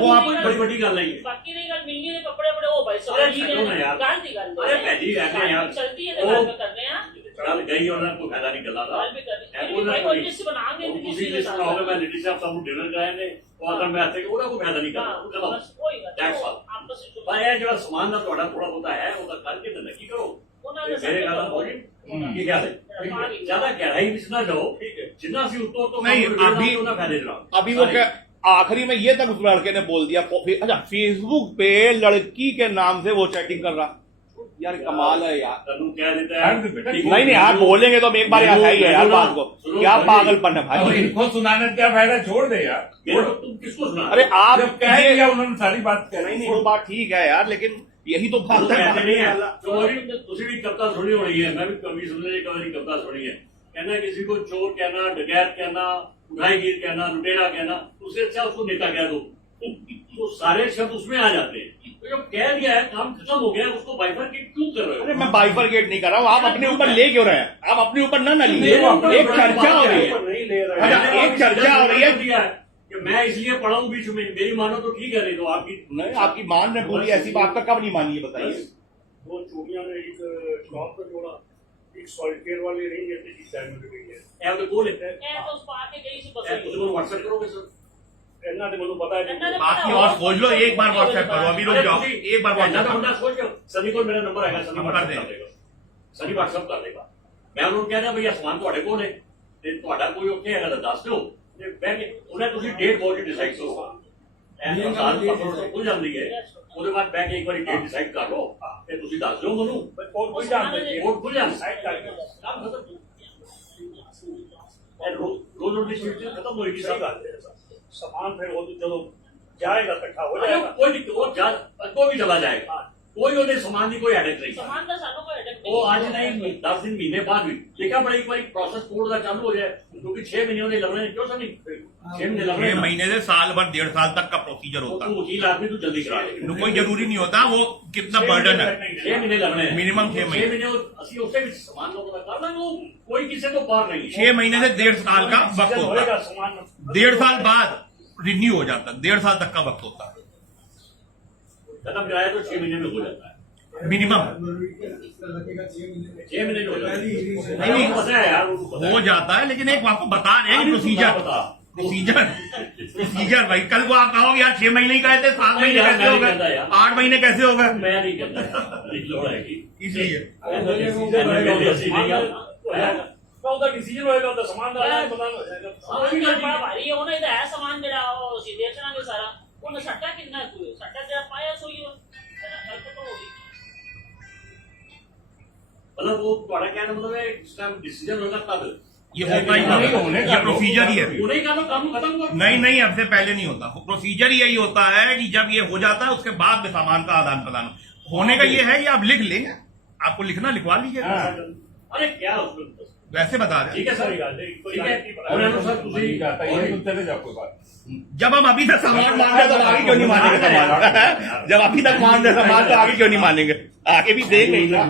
वो आप बड़ी बड़ी गल नहीं है बाकी नहीं गल मिलनी है कपड़े बड़े ओ भाई अरे सब जी छड्डो ना यार। गाल दी गल अरे भैन जी कहते हैं यार चलती है वो- तो गल कर रहे हैं ਚੱਲ ਗਈ ਉਹਨਾਂ ਕੋਈ ਫਾਇਦਾ ਨਹੀਂ ਗੱਲਾਂ ਦਾ गल भी कर रहे है, हैं वो भाई ना कोई कोई- लिस्ट बनाएंगे तो ਤੁਸੀਂ ਜਿਸ ਤਰ੍ਹਾਂ ਹੋਵੇ ਮੈਂ ਲਿਟੀ ਸਾਹਿਬ ਤੁਹਾਨੂੰ ਡਿਨਰ ਕਰਾਏ ਨੇ ਉਹ ਅਗਰ ਮੈਂ ਇੱਥੇ ਉਹਦਾ ਕੋਈ ਫਾਇਦਾ ਨਹੀਂ ਕਰਦਾ हाँ ਚਲੋ बस वही That's all। गल आपस में ਪਰ ਇਹ ਜਿਹੜਾ ਸਮਾਨ ਦਾ ਤੁਹਾਡਾ ਥੋੜਾ ਬਹੁਤਾ ਹੈ ਉਹਦਾ ਕਰਕੇ ਤਾਂ ਨੱਕੀ ਕਰੋ ਉਹਨਾਂ ਨੇ ਮੇਰੇ ਗੱਲ ਹੋ ਗਈ ਕੀ ਕਹਿ ਰਹੇ ਜਿਆਦਾ ਗਹਿਰਾਈ ਵਿੱਚ ਨਾ ਜਾਓ ਜਿੰਨਾ ਅਸੀਂ ਉੱਤੋਂ ਤੋਂ नहीं, अभी- ਉਹਨਾਂ ਫਾਇਦੇ ਜਰਾ अभी वो क्या आखिरी में ये तक उस लड़के ने बोल दिया, अच्छा फेसबुक पे लड़की के नाम से वो चैटिंग कर रहा। यार कमाल है यार। ਤੈਨੂੰ ਕਹਿ ਦਿੱਤਾ हर बेटा नहीं आप बोलेंगे तो हम एक बार ऐसा ही है यार बात को, क्या पागलपन है अब भाई। इनको सुनाने का क्या फायदा, छोड़ दे यार। तुम किसको सुना अरे आप जब कह दिया उन्होंने सारी बात कह नहीं रही नहीं वो बात ठीक है यार, लेकिन यही तो बात है। कहते नहीं है ਤੁਸੀਂ ਵੀ ਕਵਿਤਾ ਸੁਣੀ ਹੋਣੀ ਹੈ, ਮੈਂ ਵੀ ਕਵੀ ਸੁਣਨੇ ਕਵੀ ਕਵਿਤਾ ਸੁਣੀ ਹੈ, कहना किसी को चोर कहना, डकैत कहना, उठाईगीर कहना, लुटेरा कहना, उससे अच्छा उसको नेता कह दो। तो सारे शब्द उसमें आ जाते हैं। तो जब कह दिया है, काम खत्म हो गया, उसको बाइफरकेट क्यों कर रहे हो? अरे मैं बाइफरकेट नहीं कर रहा हूँ, आप अपने ऊपर ले क्यों रहे हैं? आप अपने ऊपर ना लीजिए, एक चर्चा हो रही है। नहीं ले रहा अच्छा, है। एक चर्चा हो रही है कि मैं इसलिए पढ़ा हूँ बीच में, मेरी मानो तो ठीक है, नहीं तो आपकी नहीं, आपकी मान ने बोली ऐसी बात का कब नहीं मानी है बताइए? दो चूड़ियां ने एक शॉप पर जोड़ा, एक सॉलिटेयर वाली रिंग ऐसे की टाइम में गई है। ऐ तो बोले ए तो उस पार्ट के गई से ऐ तो व्हाट्सएप करोगे सर? इतना तो मुझे पता है। बाकी और खोज लो, एक बार व्हाट्सएप करो, अभी रुक जाओ, एक बार व्हाट्सएप व्हाट्सएप करना सोच लो। सनी को मेरा नंबर आएगा, सनी व्हाट्सएप कर देगा, सनी व्हाट्सएप कर देगा। मैं उन्होंने कह रहा भैया समान ਤੁਹਾਡੇ ਕੋਲ ਹੈ ਤੇ ਤੁਹਾਡਾ ਕੋਈ ਉੱਥੇ ਹੈਗਾ ਤਾਂ ਦੱਸ ਦਿਓ ਤੇ ਬਹਿ ਕੇ ਉਹਨੇ ਤੁਸੀਂ ਡੇਟ ਬਹੁਤ ਡਿਸਾਈਡ ਕਰੋ। ਐਂ ਸਾਲ ਪਕੜੋ ਖੁੱਲ ਜਾਂਦੀ ਹੈ, ਉਹਦੇ ਬਾਅਦ ਬਹਿ ਕੇ ਇੱਕ ਵਾਰੀ ਡੇਟ ਡਿਸਾਈਡ ਕਰ ਲਓ ਤੇ ਤੁਸੀਂ ਦੱਸ ਦਿਓ ਮੈਨੂੰ, कोर्ट खुल जाता है। ਕੋਡ ਖੁੱਲ ਜਾਂਦਾ साइड कर के ਕੰਮ ਖਤਮ। रोज रोज डिस्ट्रीब्यूशन खत्म होगी सही बात है। सामान फिर वो तो चलो जाएगा, इकट्ठा हो अरे जाएगा। कोई दिक्कत वो जा कोई भी चला जाएगा, कोई ਉਹਦੇ ਸਮਾਨ ਦੀ ਕੋਈ ਹੈਡਕ ਨਹੀਂ। समान का सालों को हेडेक ਉਹ ਅੱਜ ਨਹੀਂ 10 दिन महीने बाद भी देखा पड़ेगा, एक बार प्रोसेस कोड का चालू हो जाए, क्योंकि 6 महीने होने लगने क्यों सर नहीं 6 महीने लगने 6 महीने से साल भर 1.5 साल तक का प्रोसीजर होता तो वकील आदमी तो जल्दी करा ले, है, कोई जरूरी नहीं होता, वो कितना बर्डन है। 6 महीने लगने हैं। मिनिमम 6 महीने। 6 महीने असली उससे भी समान लोगों का करना, वो कोई किसी को पार नहीं है। 6 महीने से 1.5 साल का वक्त होता होएगा है, सामान 1.5 साल बाद रिन्यू हो जाता है, 1.5 साल तक का वक्त होता है खत्म कराया तो 6 महीने में हो जाता है, मिनिमम। लगेगा 6 महीने में। 6 महीने में हो जाता है। नहीं, नहीं, पता है यार, उनको पता है। हो जाता है, लेकिन एक आपको बता रहे हैं प्रोसीजर प्रोसीजर भाई। कल को आप कहोगे यार 6 महीने ही कहे थे, 7 महीने कैसे हो गए, 8 महीने कैसे हो गए? मैं नहीं कहता यार, एक लोड़ा है कि इसलिए ऐसी नहीं है। ਉਹਦਾ ਡਿਸੀਜਨ ਹੋਏਗਾ, ਉਹਦਾ ਸਮਾਨ ਦਾ ਆਇਆ ਪਤਾ ਹੋ ਜਾਏਗਾ। सामान का बड़ा भारी है, उन्हें तो है सामान जरा वो सीधे चना के सारा उन्हें सट्टा कितना है, सट्टा जरा पाया सोई हो तो होगी। मतलब वो बड़ा कहना मतलब है जिस टाइम डिसीजन होगा तब ये होता ही नहीं, ये प्रोसीजर ही है। उन्हें का तो काम खत्म हुआ। नहीं नहीं, अब से पहले नहीं होता, प्रोसीजर ही यही होता है कि जब ये हो जाता है उसके बाद में सामान का आदान प्रदान होने का ये है कि आप लिख लेंगे, आपको लिखना लिखवा लीजिए, अरे क्या उसमें वैसे बता रहे ठीक है सर, ठीक है। और अनुसार तुझे चले जाओ कोई बात। हैं। जब हम अभी तक सामान मान रहे तो आगे क्यों नहीं मानेंगे सामान? जब अभी तक मान रहे सामान तो आगे क्यों नहीं मानेंगे? आगे भी देंगे ही ना।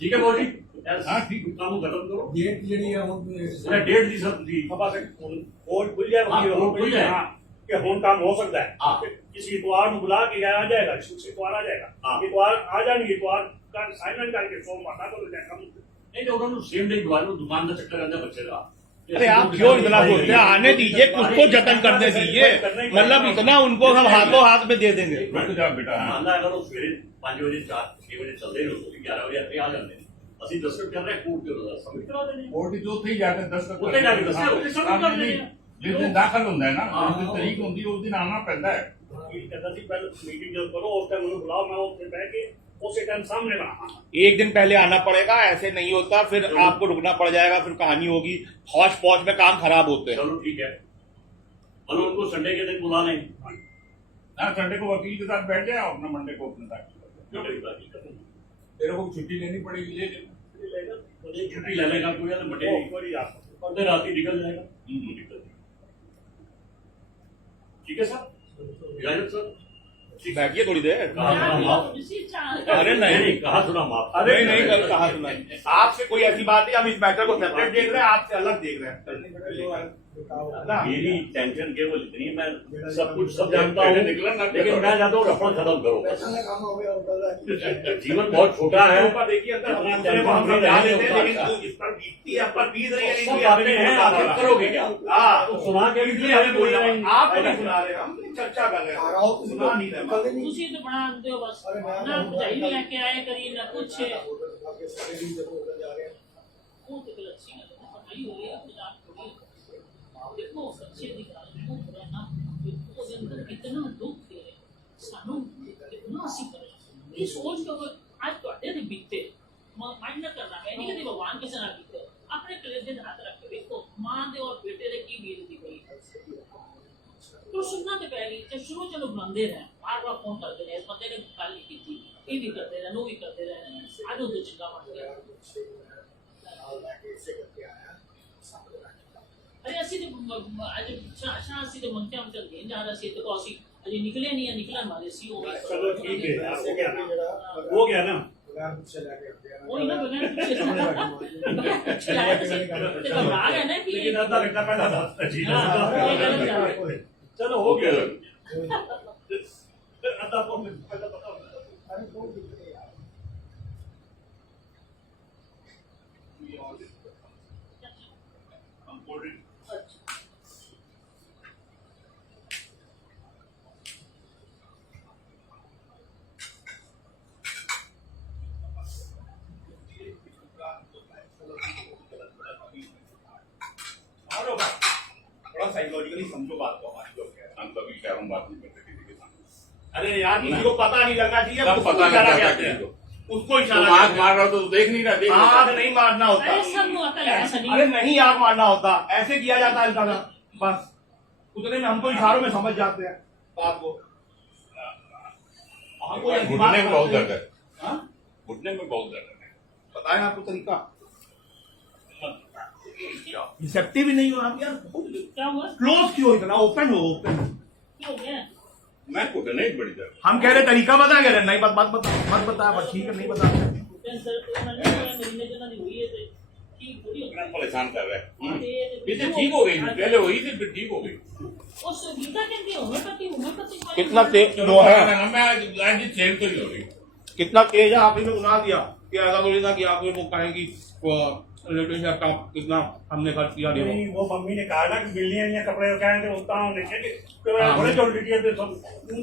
ठीक है बोली हाँ, ठीक। काम खत्म करो। डेट ਜਿਹੜੀ ਹੈ ਹੁਣ मेरा डेट दी सब दी कोर्ट खुल जाए, हाँ, कोर्ट खुल जाए। कि होम काम हो सकता है। हाँ। किसी इतवार में बुला के आ जाएगा, इतवार आ जाएगा, हाँ। इतवार आ जाएंगे, इतवार का असाइनमेंट करके सोमवार तक हो जाएगा। नहीं तो उन्होंने सेम डे दुकान का चक्कर रहता है बच्चे का। अरे आप क्यों इतना सोचते हैं? आने दीजिए, कुछ तो जतन करने दीजिए, मतलब इतना उनको हम हाथों हाथ में दे देंगे। रुक जाओ बेटा। हाँ। मानना अगर वो सवेरे 5 बजे 6 बजे चलते रहो 11 बजे आ जाते हैं, ਅਸੀਂ ਦਸਤਖਤ ਕਰ ਰਹੇ ਕੋਰਟ ਦੇ ਉਹਦਾ ਸਬਮਿਟ ਕਰਾ ਦੇਣੇ कोर्ट जो थे जाके 10 तक ਉੱਥੇ ਜਾ ਕੇ ਦੱਸਿਆ, ਉੱਥੇ submit ਕਰ ਦੇਣੇ ਆ। जिस दिन दाखिल होता है ना, हाँ, जिस दिन हाँ। तारीख होती है उस दिन आना पैदा है। कहता थी पहले मीटिंग जब करो उस टाइम उन्हें बुलाओ, मैं उससे बैठ के उसी टाइम सामने रहा। एक दिन पहले आना पड़ेगा, ऐसे नहीं होता, फिर आपको रुकना पड़ जाएगा, फिर कहानी होगी, हौच पौच में काम खराब होते हैं। चलो ठीक है, चलो उनको संडे के दिन बुला लें। ना संडे को वकील के साथ बैठ जाए, अपना मंडे को अपने साथ तेरे को छुट्टी लेनी पड़ेगी, ले लेना। छुट्टी ले लेगा कोई तो मंडे मंडे रात ही निकल जाएगा। ठीक है सर, इजाजत सर। बैठिए थोड़ी देर। अरे नहीं कहा सुना माफ। नहीं नहीं, कल कहा सुना। आपसे कोई ऐसी बात नहीं, हम इस मैटर को सेपरेट देख रहे हैं, आपसे अलग देख रहे हैं। मेरी टेंशन केवल इतनी, मैं सब कुछ सब जानता हूँ, लेकिन मैं चाहता हूँ रफड़ खत्म करो। काम हो गया होता जीवन बहुत छोटा है, ऊपर देखिए अंदर हम दूसरे को हम समझा देते हैं, लेकिन जो इस पर बीतती है, आप पर बीत रही है, सब लेकिन बातें हैं, आप करोगे क्या? हाँ, तो सुना के इसलिए हमें बोलना है। आप नहीं सुना रहे, हम चर्चा कर रहे हैं, आओ सुना नहीं रहे। ਤੁਸੀਂ तो बना दो बस ना भजाई भी लेके आए करी ना कुछ आपके सारे दिन जब उधर जा रहे हैं वो तो गलत सी है पढ़ाई हो रही है आप थोड़ी देखो सच्चे दिखाने को पुराना वो दिन तो कितना दुख है सानू कितना सी करे ये सोच के आज ਤੁਹਾਡੇ ਦੇ बीते माइंड ना करना है नहीं कि भगवान किसी ना बीते अपने कलेजे हाथ रख के देखो मां दे और बेटे दे की बीतती गई तो सुनना तो पहले जब शुरू चलो बुलाते रहे बार बार फोन करते रहे इस बंदे ने गल नहीं की ये भी करते रहे नो भी करते रहे आज तो चंगा बन गया लेके इसे करके आया सामने बैठा अरे ਅਸੀਂ ਤੇ ਅੱਜ ਸ਼ਾਹ ਅਸੀਂ ਤੇ ਮੰਗਤੇ ਹਮ ਚੱਲ ਗਏ ਜਾ ਰਹੇ ਸੀ ਤੇ ਅਸੀਂ ਅਜੇ ਨਿਕਲੇ ਨਹੀਂ ਆ ਨਿਕਲਣ ਵਾਲੇ ਸੀ ਉਹ चलो ठीक है यार, हो गया ना ਜਿਹੜਾ हो गया ना ਬਗੈਰ ਪੁੱਛੇ ਲੈ ਕੇ ਅੱਗੇ ਆਇਆ ਉਹ ਇਹਨਾਂ ਬਗੈਰ ਕੁਛ ਚਲਾਇਆ ਤੁਸੀਂ ਤੇ ਘਬਰਾ ਗਏ ਨਾ ਕਿ लेकिन आधा घंटा पहला था जी हाँ, चलो हो गया आधा पौन पहले बताओ अरे कोई दिक्कत नहीं यार हम कोल्ड ड्रिंक मारो बात, थोड़ा साइकोलॉजिकली समझो बात को हमारी जो कह रहे हैं। हम कभी शहरों बात नहीं करते किसी के सामने। अरे यार किसी को पता नहीं लगना चाहिए, सब उसको पता इशारा नहीं कहते चलता हैं। किसी को। उसको तुम इशारा आग कहते मार रहा हो तो देख नहीं रहा, देख हैं। नहीं आग रहा। नहीं मारना होता, अरे सब को अकल है सनी अरे नहीं आग मारना होता, ऐसे किया जाता है इंसान, बस उतने में हम तो इशारों में समझ जाते हैं बात को। हमको ऐसी बात घुटने में बहुत करते दर्द हैं। है, हाँ? घुटने में बहुत दर्द है। बताएं आपको तरीका, रिसेप्टिव ही नहीं हो आप यार, क्या हुआ क्लोज क्यों, इतना ओपन हो, ओपन। क्या हो गया मैं घुटने ही बड़ी दर्द। हम कह रहे तरीका बता, कह रहे नहीं मत बता, बस ठीक है नहीं बता। कैंसर तो मैंने महीने जना नहीं हुई है तो ठीक थोड़ी इतना परेशान कर रहा है। होती इसे ठीक हो गई, पहले हुई थी फिर ठीक हो गई। उस गीता कहती है होम्योपैथी कितना तेज जो है, मैं आज चेंज तो नहीं हो रही। कितना तेज है आपने सुना दिया कि ऐसा कोई था कि आप वो कहेंगी रिलेशनशिप का कितना हमने खर्च किया देखो। नहीं वो मम्मी ने कहा ना कि बिल्लियां या कपड़े क्या है होता हूं नीचे तो हाँ। बड़े जोड़ लीजिए तो सब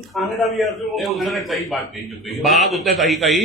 खाने का भी है नहीं, उसने सही बात कही जो कही। बात उतने सही कही